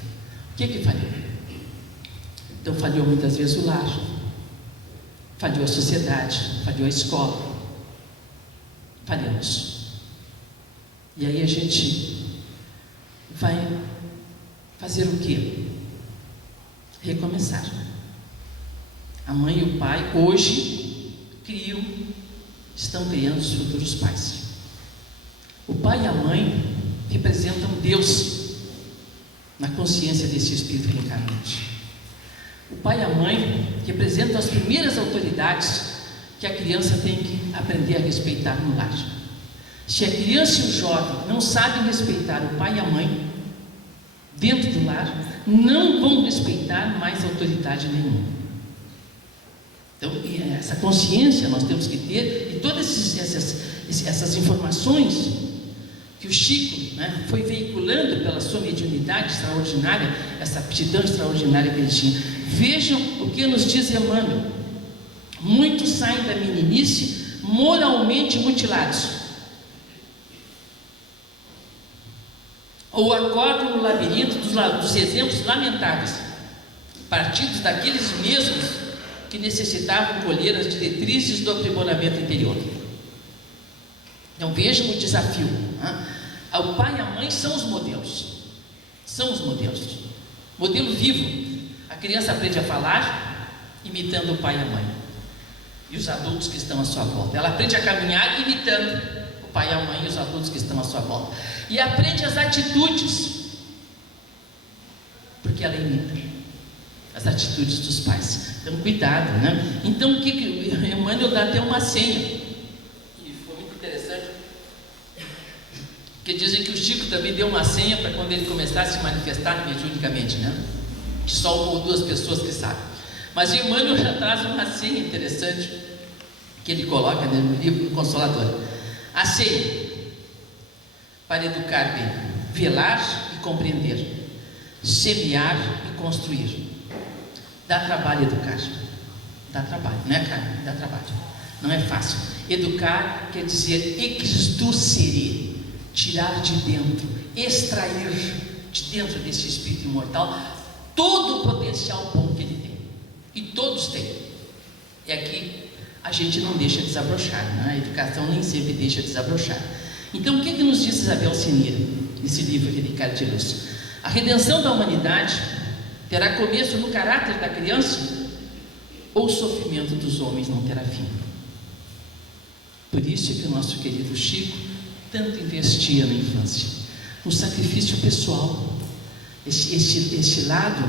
O que falhou? Então falhou muitas vezes o lar, falhou a sociedade, falhou a escola, falhamos. E aí a gente vai fazer o quê? Recomeçar. A mãe e o pai hoje estão criando os futuros pais. O pai e a mãe representam Deus na consciência desse espírito reencarnante. O pai e a mãe representam as primeiras autoridades que a criança tem que aprender a respeitar no lar. Se a criança e o jovem não sabem respeitar o pai e a mãe dentro do lar, não vão respeitar mais autoridade nenhuma. Então, essa consciência nós temos que ter, e todas essas informações que o Chico, né, foi veiculando pela sua mediunidade extraordinária, essa aptidão extraordinária que ele tinha. Vejam o que nos diz Emmanuel: muitos saem da meninice moralmente mutilados, ou acordam no labirinto dos exemplos lamentáveis, partidos daqueles mesmos que necessitavam colher as diretrizes do aprimoramento interior. Então vejam o desafio, né? O pai e a mãe são os modelos. São os modelos. Modelo vivo. A criança aprende a falar imitando o pai e a mãe, e os adultos que estão à sua volta. Ela aprende a caminhar imitando o pai e a mãe e os adultos que estão à sua volta. E aprende as atitudes, porque ela imita as atitudes dos pais. Então cuidado, né? Então o que Emmanuel dá até uma senha, que dizem que o Chico também deu uma senha para quando ele começar a se manifestar mediunicamente, né? Que só uma ou duas pessoas que sabem. Mas o Emmanuel já traz uma senha interessante que ele coloca no livro Consolador. A senha para educar bem: velar e compreender, semear e construir. Dá trabalho educar. Dá trabalho, não é, Carmen? Dá trabalho. Não é fácil. Educar quer dizer exducere, tirar de dentro, extrair de dentro desse espírito imortal todo o potencial bom que ele tem. E todos têm. E aqui a gente não deixa desabrochar, né? A educação nem sempre deixa desabrochar. Então o que nos diz Isabel Sinira, nesse livro aqui de Ricardo de Luz? A redenção da humanidade terá começo no caráter da criança, ou o sofrimento dos homens não terá fim. Por isso é que o nosso querido Chico tanto investia na infância, no sacrifício pessoal. Esse lado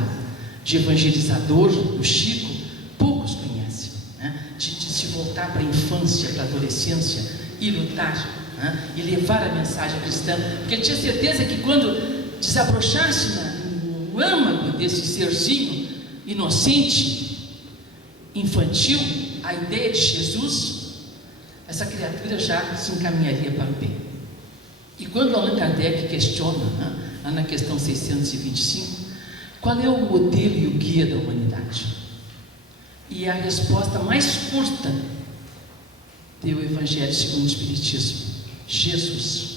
de evangelizador do Chico, poucos conhecem, né? De se voltar para a infância, para a adolescência e lutar, né? E levar a mensagem cristã, porque ele tinha certeza que quando desabrochasse no âmago desse serzinho inocente, infantil, a ideia de Jesus, essa criatura já se encaminharia para o bem. E quando Allan Kardec questiona, né, lá na questão 625, qual é o modelo e o guia da humanidade? E a resposta mais curta deu o Evangelho segundo o Espiritismo: Jesus.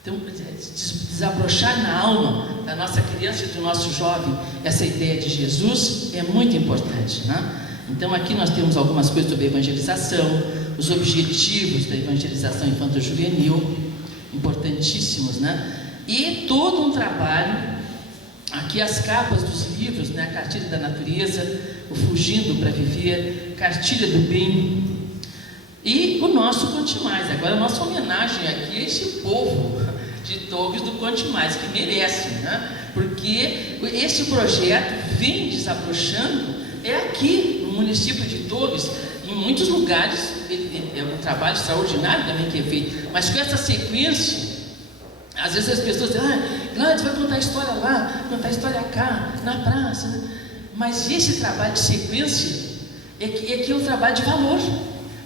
Então, desabrochar na alma da nossa criança e do nosso jovem essa ideia de Jesus é muito importante, né? Então aqui nós temos algumas coisas sobre evangelização, os objetivos da evangelização infanto-juvenil, importantíssimos, né? E todo um trabalho, aqui as capas dos livros, né? A Cartilha da Natureza, o Fugindo para Viver, Cartilha do Bem, e o nosso Conte Mais. Agora a nossa homenagem aqui a esse povo de Torres do Conte Mais, que merece, né? Porque esse projeto vem desabrochando, é aqui no município de Torres, em muitos lugares, é um trabalho extraordinário também que é feito, mas com essa sequência, às vezes as pessoas dizem: Gladys vai contar a história lá, contar a história cá, na praça, né? Mas esse trabalho de sequência é que é um trabalho de valor,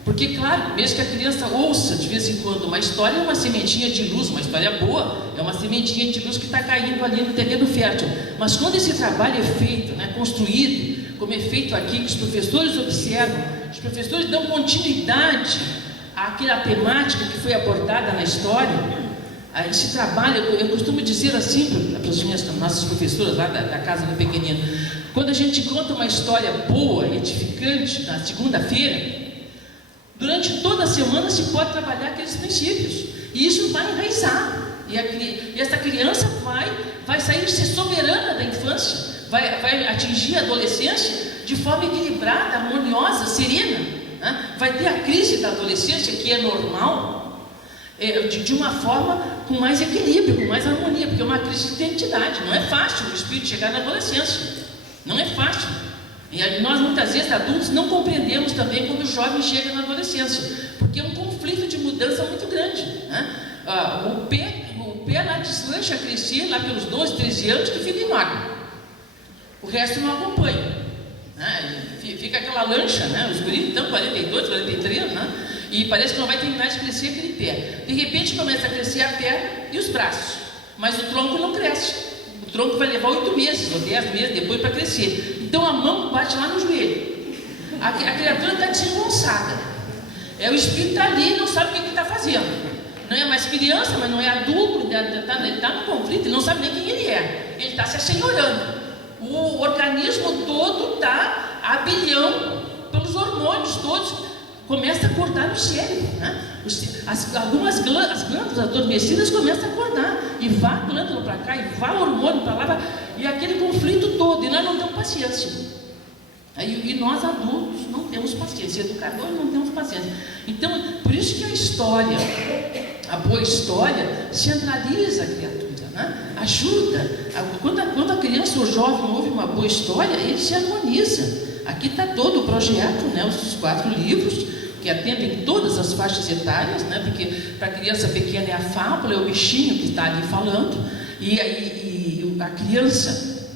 porque claro, mesmo que a criança ouça de vez em quando uma história, é uma sementinha de luz, uma história boa, é uma sementinha de luz que está caindo ali no terreno fértil, mas quando esse trabalho é feito, né, construído, como é feito aqui, que os professores observam os professores dão continuidade àquela temática que foi abordada na história. Esse trabalho, eu costumo dizer assim para as nossas professoras lá da Casa do Pequenino, quando a gente conta uma história boa, edificante, na segunda-feira, durante toda a semana se pode trabalhar aqueles princípios, e isso vai enraizar, e essa criança vai sair ser soberana da infância, vai atingir a adolescência de forma equilibrada, harmoniosa, serena, né? Vai ter a crise da adolescência, que é normal, de uma forma com mais equilíbrio, com mais harmonia, porque é uma crise de identidade. Não é fácil o espírito chegar na adolescência, não é fácil. E nós muitas vezes adultos não compreendemos também quando o jovem chega na adolescência, porque é um conflito de mudança muito grande, né? O pé lá deslancha a crescer lá pelos 12, 13 anos, que fica enorme, o resto não acompanha, né? Fica aquela lancha, né? Os guris estão 42, 43, né? E parece que não vai terminar de crescer aquele pé. De repente começa a crescer a perna e os braços, mas o tronco não cresce. O tronco vai levar 8 meses ou 10 meses depois para crescer. Então a mão bate lá no joelho. A criatura está desengonçada. O espírito está ali e não sabe o que está fazendo. Não é mais criança, mas não é adulto, ele está no conflito, ele não sabe nem quem ele é. Ele está se assenhorando. O organismo todo está a bilhão pelos hormônios todos. Começa a acordar no cérebro, né? Algumas glândulas adormecidas começam a acordar, e vá a glândula para cá, e vá o hormônio para lá, e aquele conflito todo, e nós não temos paciência. E nós adultos não temos paciência, educadores não temos paciência. Então, por isso que a história, a boa história, centraliza a criatura, né? Ajuda. Quando a criança ou o jovem ouve uma boa história, ele se harmoniza. Aqui está todo o projeto, né? Os 4 livros, que atendem todas as faixas etárias, né? Porque para a criança pequena é a fábula, é o bichinho que está ali falando, e a criança,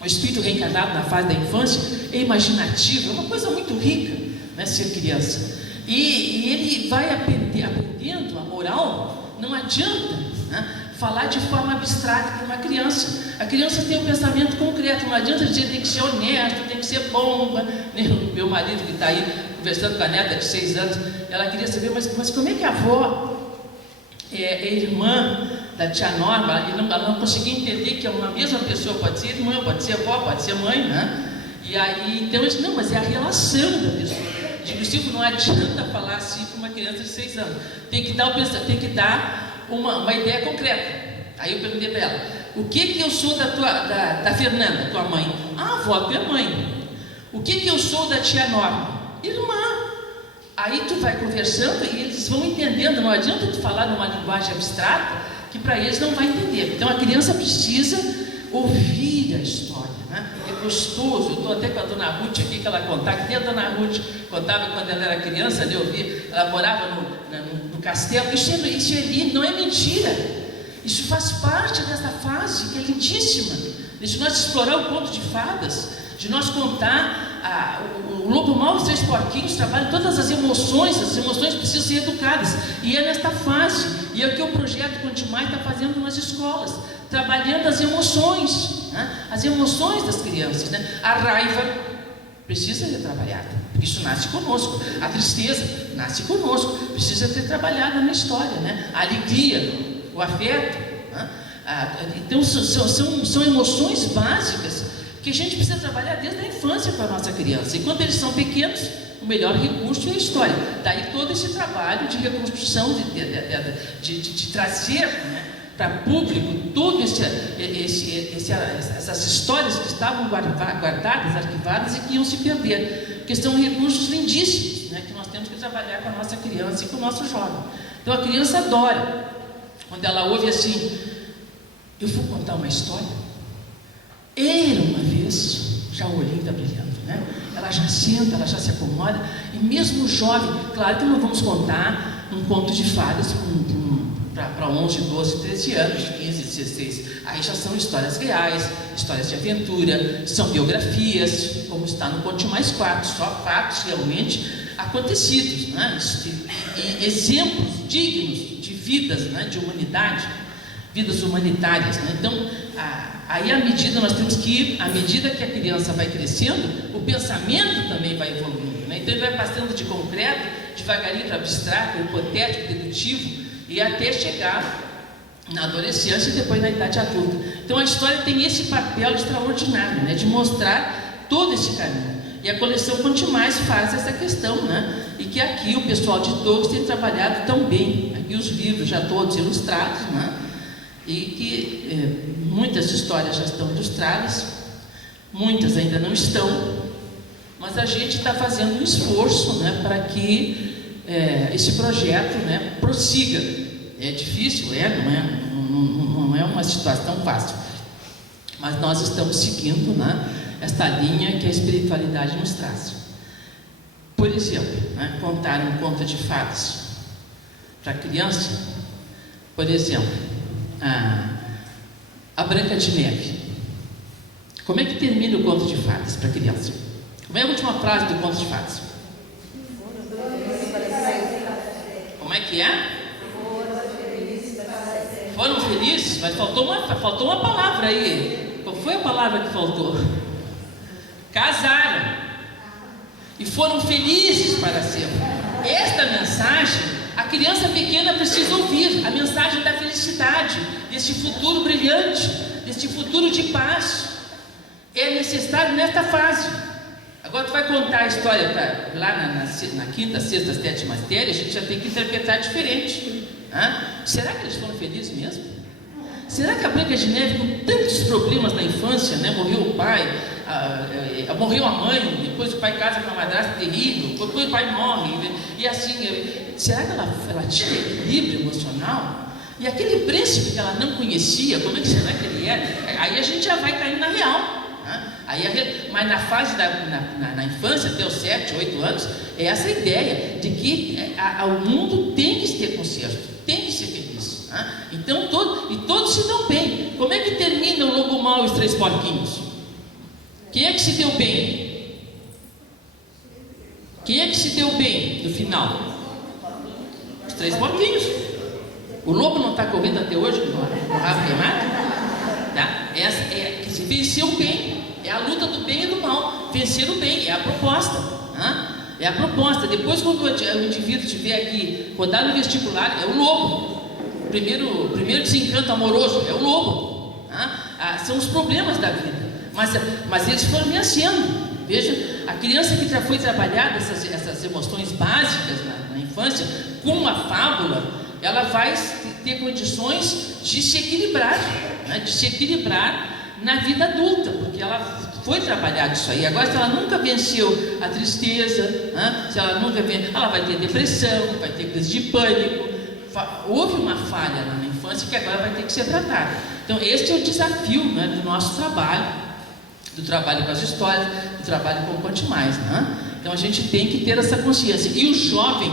o espírito reencarnado na fase da infância, é imaginativo, é uma coisa muito rica, né? Ser criança. E ele vai aprendendo a moral. Não adianta, né, falar de forma abstrata para uma criança. A criança tem um pensamento concreto, não adianta dizer que tem que ser honesto, tem que ser bom. Meu marido que está aí conversando com a neta de 6 anos, ela queria saber, mas como é que a avó é irmã da tia Norma? Ela não conseguia entender que uma mesma pessoa pode ser irmã, pode ser avó, pode ser mãe, né? E aí, então eu disse, não, mas é a relação da pessoa. Tipo, não adianta falar assim para uma criança de 6 anos. Tem que dar uma ideia concreta. Aí eu perguntei para ela, o que eu sou da Fernanda, tua mãe? Ah, avó, tua mãe. O que eu sou da tia Norma? Irmã. Aí tu vai conversando e eles vão entendendo. Não adianta tu falar numa linguagem abstrata que para eles não vai entender. Então a criança precisa ouvir a história, né? É gostoso. Eu estou até com a dona Ruth aqui, que ela contava, que a dona Ruth contava quando ela era criança, né? Eu vi, ela morava no castelo. Isso é lindo, não é mentira. Isso faz parte dessa fase que é lindíssima, de nós explorar o conto de fadas, de nós contar o lobo mau e os 3 porquinhos trabalham todas as emoções precisam ser educadas, e é nesta fase, e é o que o projeto Conte-Mais está fazendo nas escolas, trabalhando as emoções, né? As emoções das crianças, né? A raiva precisa ser trabalhada, porque isso nasce conosco. A tristeza nasce conosco, precisa ser trabalhada na história, né? A alegria, o afeto, né? Então são emoções básicas que a gente precisa trabalhar desde a infância com a nossa criança. E quando eles são pequenos, o melhor recurso é a história. Daí todo esse trabalho de reconstrução, de trazer, né, para público todo essas histórias que estavam guardadas, arquivadas e que iam se perder, porque são recursos lindíssimos, né, que nós temos que trabalhar com a nossa criança e com o nosso jovem. Então a criança adora quando ela ouve assim, eu vou contar uma história. Era uma vez, já o olhinho está brilhando, né? Ela já senta, ela já se acomoda, e mesmo o jovem, claro que não vamos contar um conto de fadas para 11, 12, 13 anos, 15, 16, aí já são histórias reais, histórias de aventura, são biografias, como está no Conte-Mais 4, só fatos realmente acontecidos, né? E exemplos dignos de vidas, né? De humanidade, vidas humanitárias, né? Então, aí à medida que a criança vai crescendo, o pensamento também vai evoluindo. né? Então ele vai passando de concreto, devagarinho para abstrato, hipotético, dedutivo, e até chegar na adolescência e depois na idade adulta. Então a história tem esse papel extraordinário, né, de mostrar todo esse caminho. E a coleção Conte Mais faz essa questão, né? E que aqui o pessoal de Torres tem trabalhado tão bem. Aqui os livros já todos ilustrados, né? E que muitas histórias já estão ilustradas, muitas ainda não estão, mas a gente está fazendo um esforço, né, para que esse projeto, né, prossiga. É difícil, não é uma situação fácil, mas nós estamos seguindo, né, esta linha que a espiritualidade nos traz. Por exemplo, né, contar um conto de fadas para criança, por exemplo, a Branca de Neve. Como é que termina o conto de fadas para criança? Como é a última frase do conto de fadas? Como é que é? Foram felizes, mas faltou uma palavra aí. Qual foi a palavra que faltou? Casaram e foram felizes para sempre. Esta mensagem a criança pequena precisa ouvir, a mensagem da felicidade, desse futuro brilhante, desse futuro de paz. É necessário nesta fase. Agora tu vai contar a história lá na quinta, sexta, sétima série, a gente já tem que interpretar diferente. Será que eles foram felizes mesmo? Será que a Branca de Neve, com tantos problemas na infância, né, morreu o pai, morreu a mãe, depois o pai casa com uma madrasta terrível, depois o pai morre, e assim, será que ela tinha equilíbrio emocional? E aquele príncipe que ela não conhecia, como é que será que ele era? Aí a gente já vai cair na real. Mas na fase na infância, até os 7, 8 anos, é essa ideia de que o mundo tem que ter conserto, tem que ser feliz. Então todos se dão bem. Como é que termina o lobo mau e os 3 porquinhos? Quem é que se deu bem? Quem é que se deu bem no final? Os 3 porquinhos. O lobo não está correndo até hoje com o rabo queimado? Tá? Essa que se venceu o bem. É a luta do bem e do mal. Vencer o bem, é a proposta. É a proposta. Depois, quando o indivíduo estiver aqui, rodar no vestibular, é o lobo. O primeiro desencanto amoroso é o lobo. São os problemas da vida. Mas eles foram vencendo. Veja, a criança que já foi trabalhada essas emoções básicas na infância, com a fábula, ela vai ter condições de se equilibrar, né? De se equilibrar na vida adulta, porque ela foi trabalhar isso aí. Agora, se ela nunca venceu a tristeza, se ela nunca venceu, ela vai ter depressão, vai ter crise de pânico. Houve uma falha lá na infância que agora vai ter que ser tratada. Então, este é o desafio, né, do nosso trabalho, do trabalho com as histórias, do trabalho com o Conte Mais, né? Então, a gente tem que ter essa consciência. E o jovem,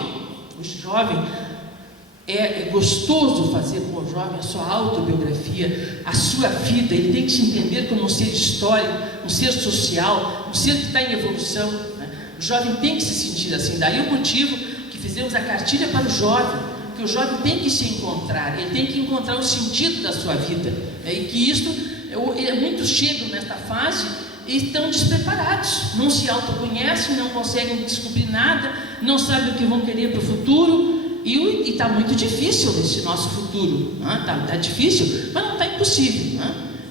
é gostoso fazer com o jovem a sua autobiografia, a sua vida. Ele tem que se entender como um ser histórico, um ser social, um ser que está em evolução, né? O jovem tem que se sentir assim. Daí o motivo que fizemos a cartilha para o jovem, que o jovem tem que se encontrar, ele tem que encontrar o sentido da sua vida, né? E que isso, muitos chegam nesta fase e estão despreparados, não se autoconhecem, não conseguem descobrir nada, não sabem o que vão querer para o futuro. E está muito difícil esse nosso futuro, está difícil, mas não está impossível,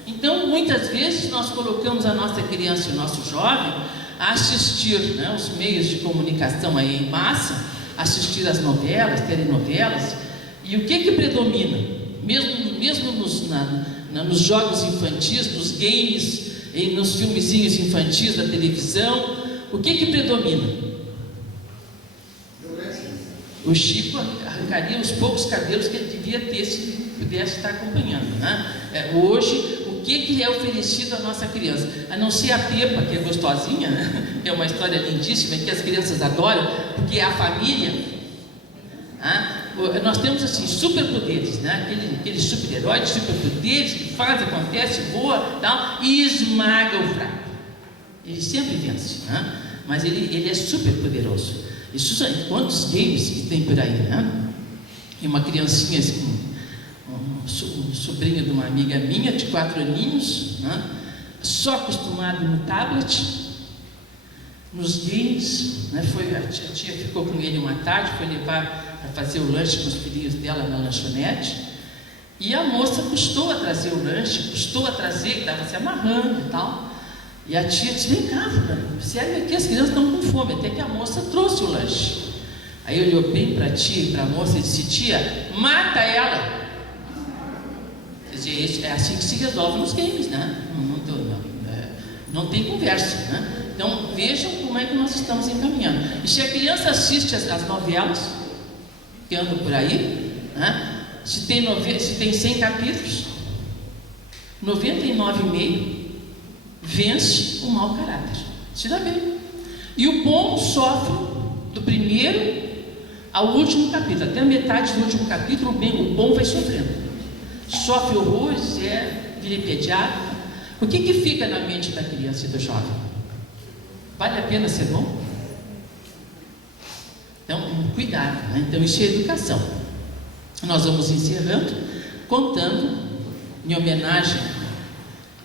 Então, muitas vezes, nós colocamos a nossa criança e o nosso jovem a assistir, né, os meios de comunicação aí em massa, assistir as novelas, telenovelas, e o que predomina? Mesmo nos jogos infantis, nos games, e nos filmezinhos infantis da televisão, o que predomina? O Chico arrancaria os poucos cabelos que ele devia ter se pudesse estar acompanhando, hoje, o que é oferecido à nossa criança? A não ser a Pepa, que é gostosinha, né? Que é uma história lindíssima, que as crianças adoram, porque é a família. Nós temos assim, superpoderes, né? Aquele super-herói de superpoderes que faz, acontece, voa, tal, e esmaga o fraco. Ele sempre vence, mas ele é super poderoso. Isso aí, quantos games que tem por aí, né? E uma criancinha, um sobrinho de uma amiga minha, de 4 aninhos, só acostumado no tablet, nos games, né? A tia ficou com ele uma tarde, foi levar para fazer o lanche com os filhinhos dela na lanchonete, e a moça custou a trazer o lanche, estava se amarrando e tal, e a tia disse: vem cá, sério, aqui as crianças estão com fome, até que a moça trouxe o lanche. Aí olhou bem para a tia e para a moça e disse: tia, mata ela. Quer dizer, é assim que se resolve nos games, né? Não tem conversa, né? Então vejam como é que nós estamos encaminhando. E se a criança assiste as novelas que andam por aí, né? Se tem 100 capítulos, 99,5 vence o mau caráter. Se dá bem. E o bom sofre do primeiro ao último capítulo, até a metade do último capítulo, o bom vai sofrendo. Sofre horrores, é vilipendiado. O que fica na mente da criança e do jovem? Vale a pena ser bom? Então, cuidado, né? Então, isso é educação. Nós vamos encerrando, contando, em homenagem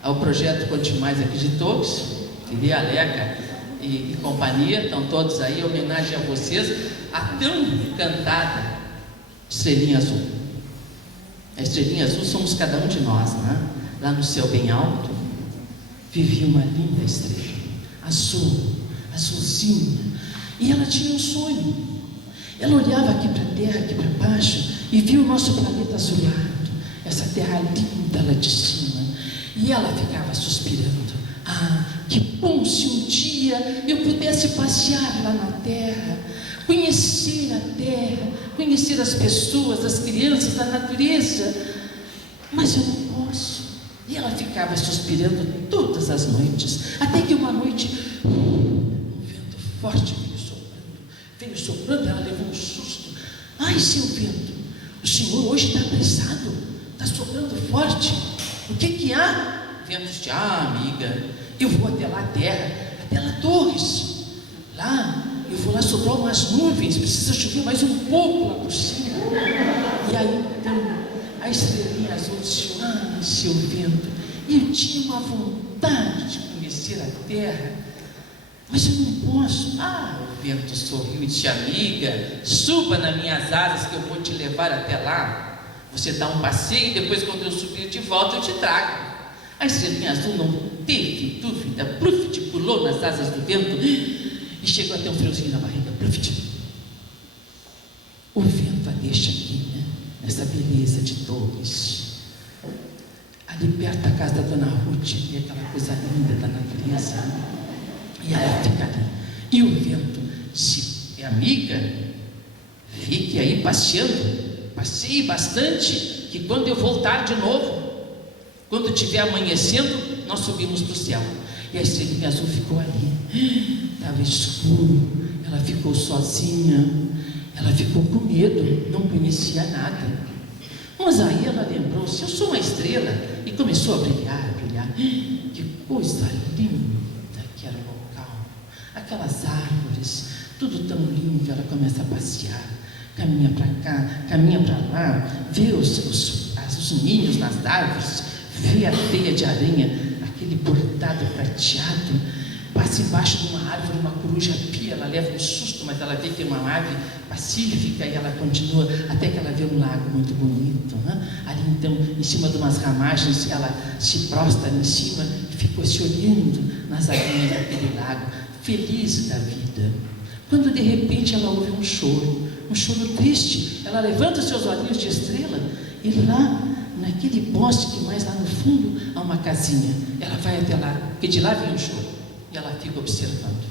ao projeto Conte Mais aqui de todos, Lili, Aleca e companhia, estão todos aí, em homenagem a vocês, a tão cantada Estrelinha Azul. A estrelinha azul somos cada um de nós, né? Lá no céu bem alto, vivia uma linda estrela, azul, azulzinha, e ela tinha um sonho. Ela olhava aqui para a terra, aqui para baixo, e viu o nosso planeta azulado, essa terra linda lá de cima, e ela ficava suspirando: ah, que bom se um dia eu pudesse passear lá na terra, conhecer a terra, conhecer as pessoas, as crianças, a natureza, mas eu não posso. E ela ficava suspirando todas as noites, até que uma noite um vento forte veio soprando, ela levou um susto. Ai, seu vento, o senhor hoje está apressado, está soprando forte, o que há? O vento disse: ah, amiga, eu vou até lá a terra, até lá Torres, lá eu vou lá soprar umas nuvens, precisa chover mais um pouco lá por cima. E aí então a estrelinha azul disse: ah, seu vento, eu tinha uma vontade de conhecer a terra, mas eu não posso. Ah, o vento sorriu e disse: amiga, suba nas minhas asas que eu vou te levar até lá. Você dá um passeio e depois, quando eu subir de volta, eu te trago. A estrelinha azul não teve dúvida, Pluft pulou nas asas do vento e chegou até um friozinho na barriga. Pluft. O vento a deixa aqui, né? Nessa beleza de Torres, ali perto da casa da dona Ruth, e aquela coisa linda da natureza, né? E ela fica ali. E o vento disse: amiga, fique aí passeando, passeie bastante, que quando eu voltar de novo, quando estiver amanhecendo, nós subimos para o céu. E a estrelinha azul ficou ali, estava escuro, ela ficou sozinha, ela ficou com medo, não conhecia nada. Mas aí ela lembrou-se: eu sou uma estrela, e começou a brilhar, brilhar. Que coisa linda que era o local, aquelas árvores, tudo tão lindo. Ela começa a passear, caminha para cá, caminha para lá, vê os ninhos nas árvores, vê a teia de aranha, aquele bordado prateado, passa embaixo de uma árvore, uma coruja pia, ela leva um susto, mas ela vê que é uma ave pacífica, e ela continua até que ela vê um lago muito bonito, né? Ali então, em cima de umas ramagens, ela se prostra em cima e ficou se olhando nas aguinhas daquele lago, feliz da vida, quando de repente ela ouve um choro triste. Ela levanta seus olhinhos de estrela, e lá naquele bosque mais lá no fundo há uma casinha. Ela vai até lá, porque de lá vem o choro, e ela fica observando,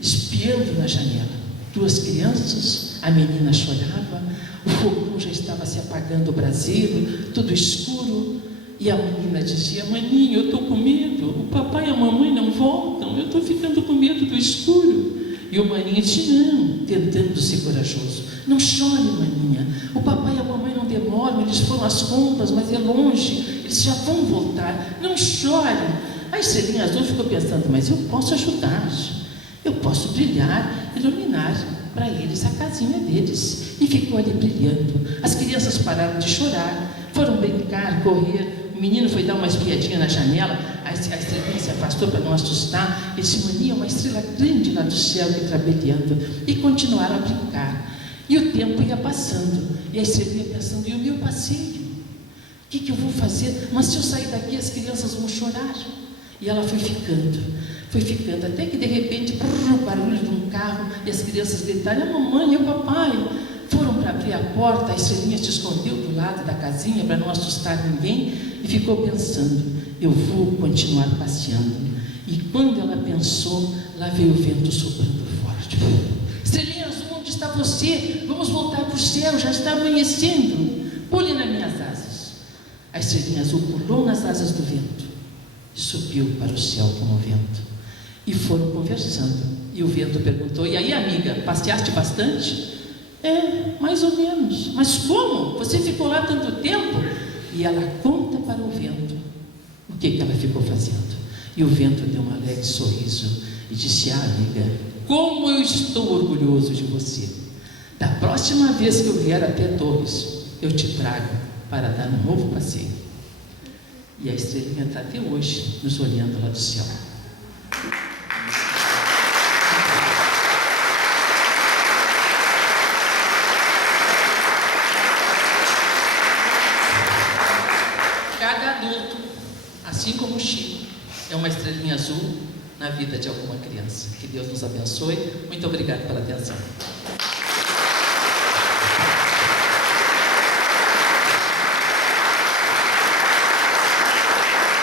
espiando na janela. Duas crianças, a menina chorava, o fogão já estava se apagando, o braseiro, tudo escuro, e a menina dizia: maninha, eu estou com medo, o papai e a mamãe não voltam, eu estou ficando com medo do escuro. E o maninho disse: não, tentando ser corajoso: não chore, maninha, o papai e a mamãe não demoram, eles foram às compras, mas é longe, eles já vão voltar, não chore. A estrelinha azul ficou pensando: mas eu posso ajudar, eu posso brilhar, iluminar para eles a casinha deles. E ficou ali brilhando. As crianças pararam de chorar, foram brincar, correr. O menino foi dar uma espiadinha na janela, a estrelinha se afastou para não assustar. Ele disse: Mania, uma estrela grande lá do céu que trabalhando. E continuaram a brincar. E o tempo ia passando. E a estrelinha pensando: e o meu passeio? O que eu vou fazer? Mas se eu sair daqui, as crianças vão chorar. E ela foi ficando, até que de repente, o barulho de um carro, e as crianças gritaram: a mamãe e o papai. Foram para abrir a porta, a estrelinha se escondeu do lado da casinha para não assustar ninguém e ficou pensando: eu vou continuar passeando. E quando ela pensou, lá veio o vento soprando forte. Estrelinha azul, onde está você? Vamos voltar para o céu, já está amanhecendo. Pule nas minhas asas. A estrelinha azul pulou nas asas do vento e subiu para o céu com o vento. E foram conversando. E o vento perguntou: e aí, amiga, passeaste bastante? Mais ou menos. Mas como? Você ficou lá tanto tempo? E ela conta para o vento o que ela ficou fazendo. E o vento deu um alegre sorriso e disse: amiga, como eu estou orgulhoso de você. Da próxima vez que eu vier até Torres, eu te trago para dar um novo passeio. E a estrelinha está até hoje nos olhando lá do céu. Cada adulto, assim como o Chico, é uma estrelinha azul na vida de alguma criança. Que Deus nos abençoe. Muito obrigado pela atenção.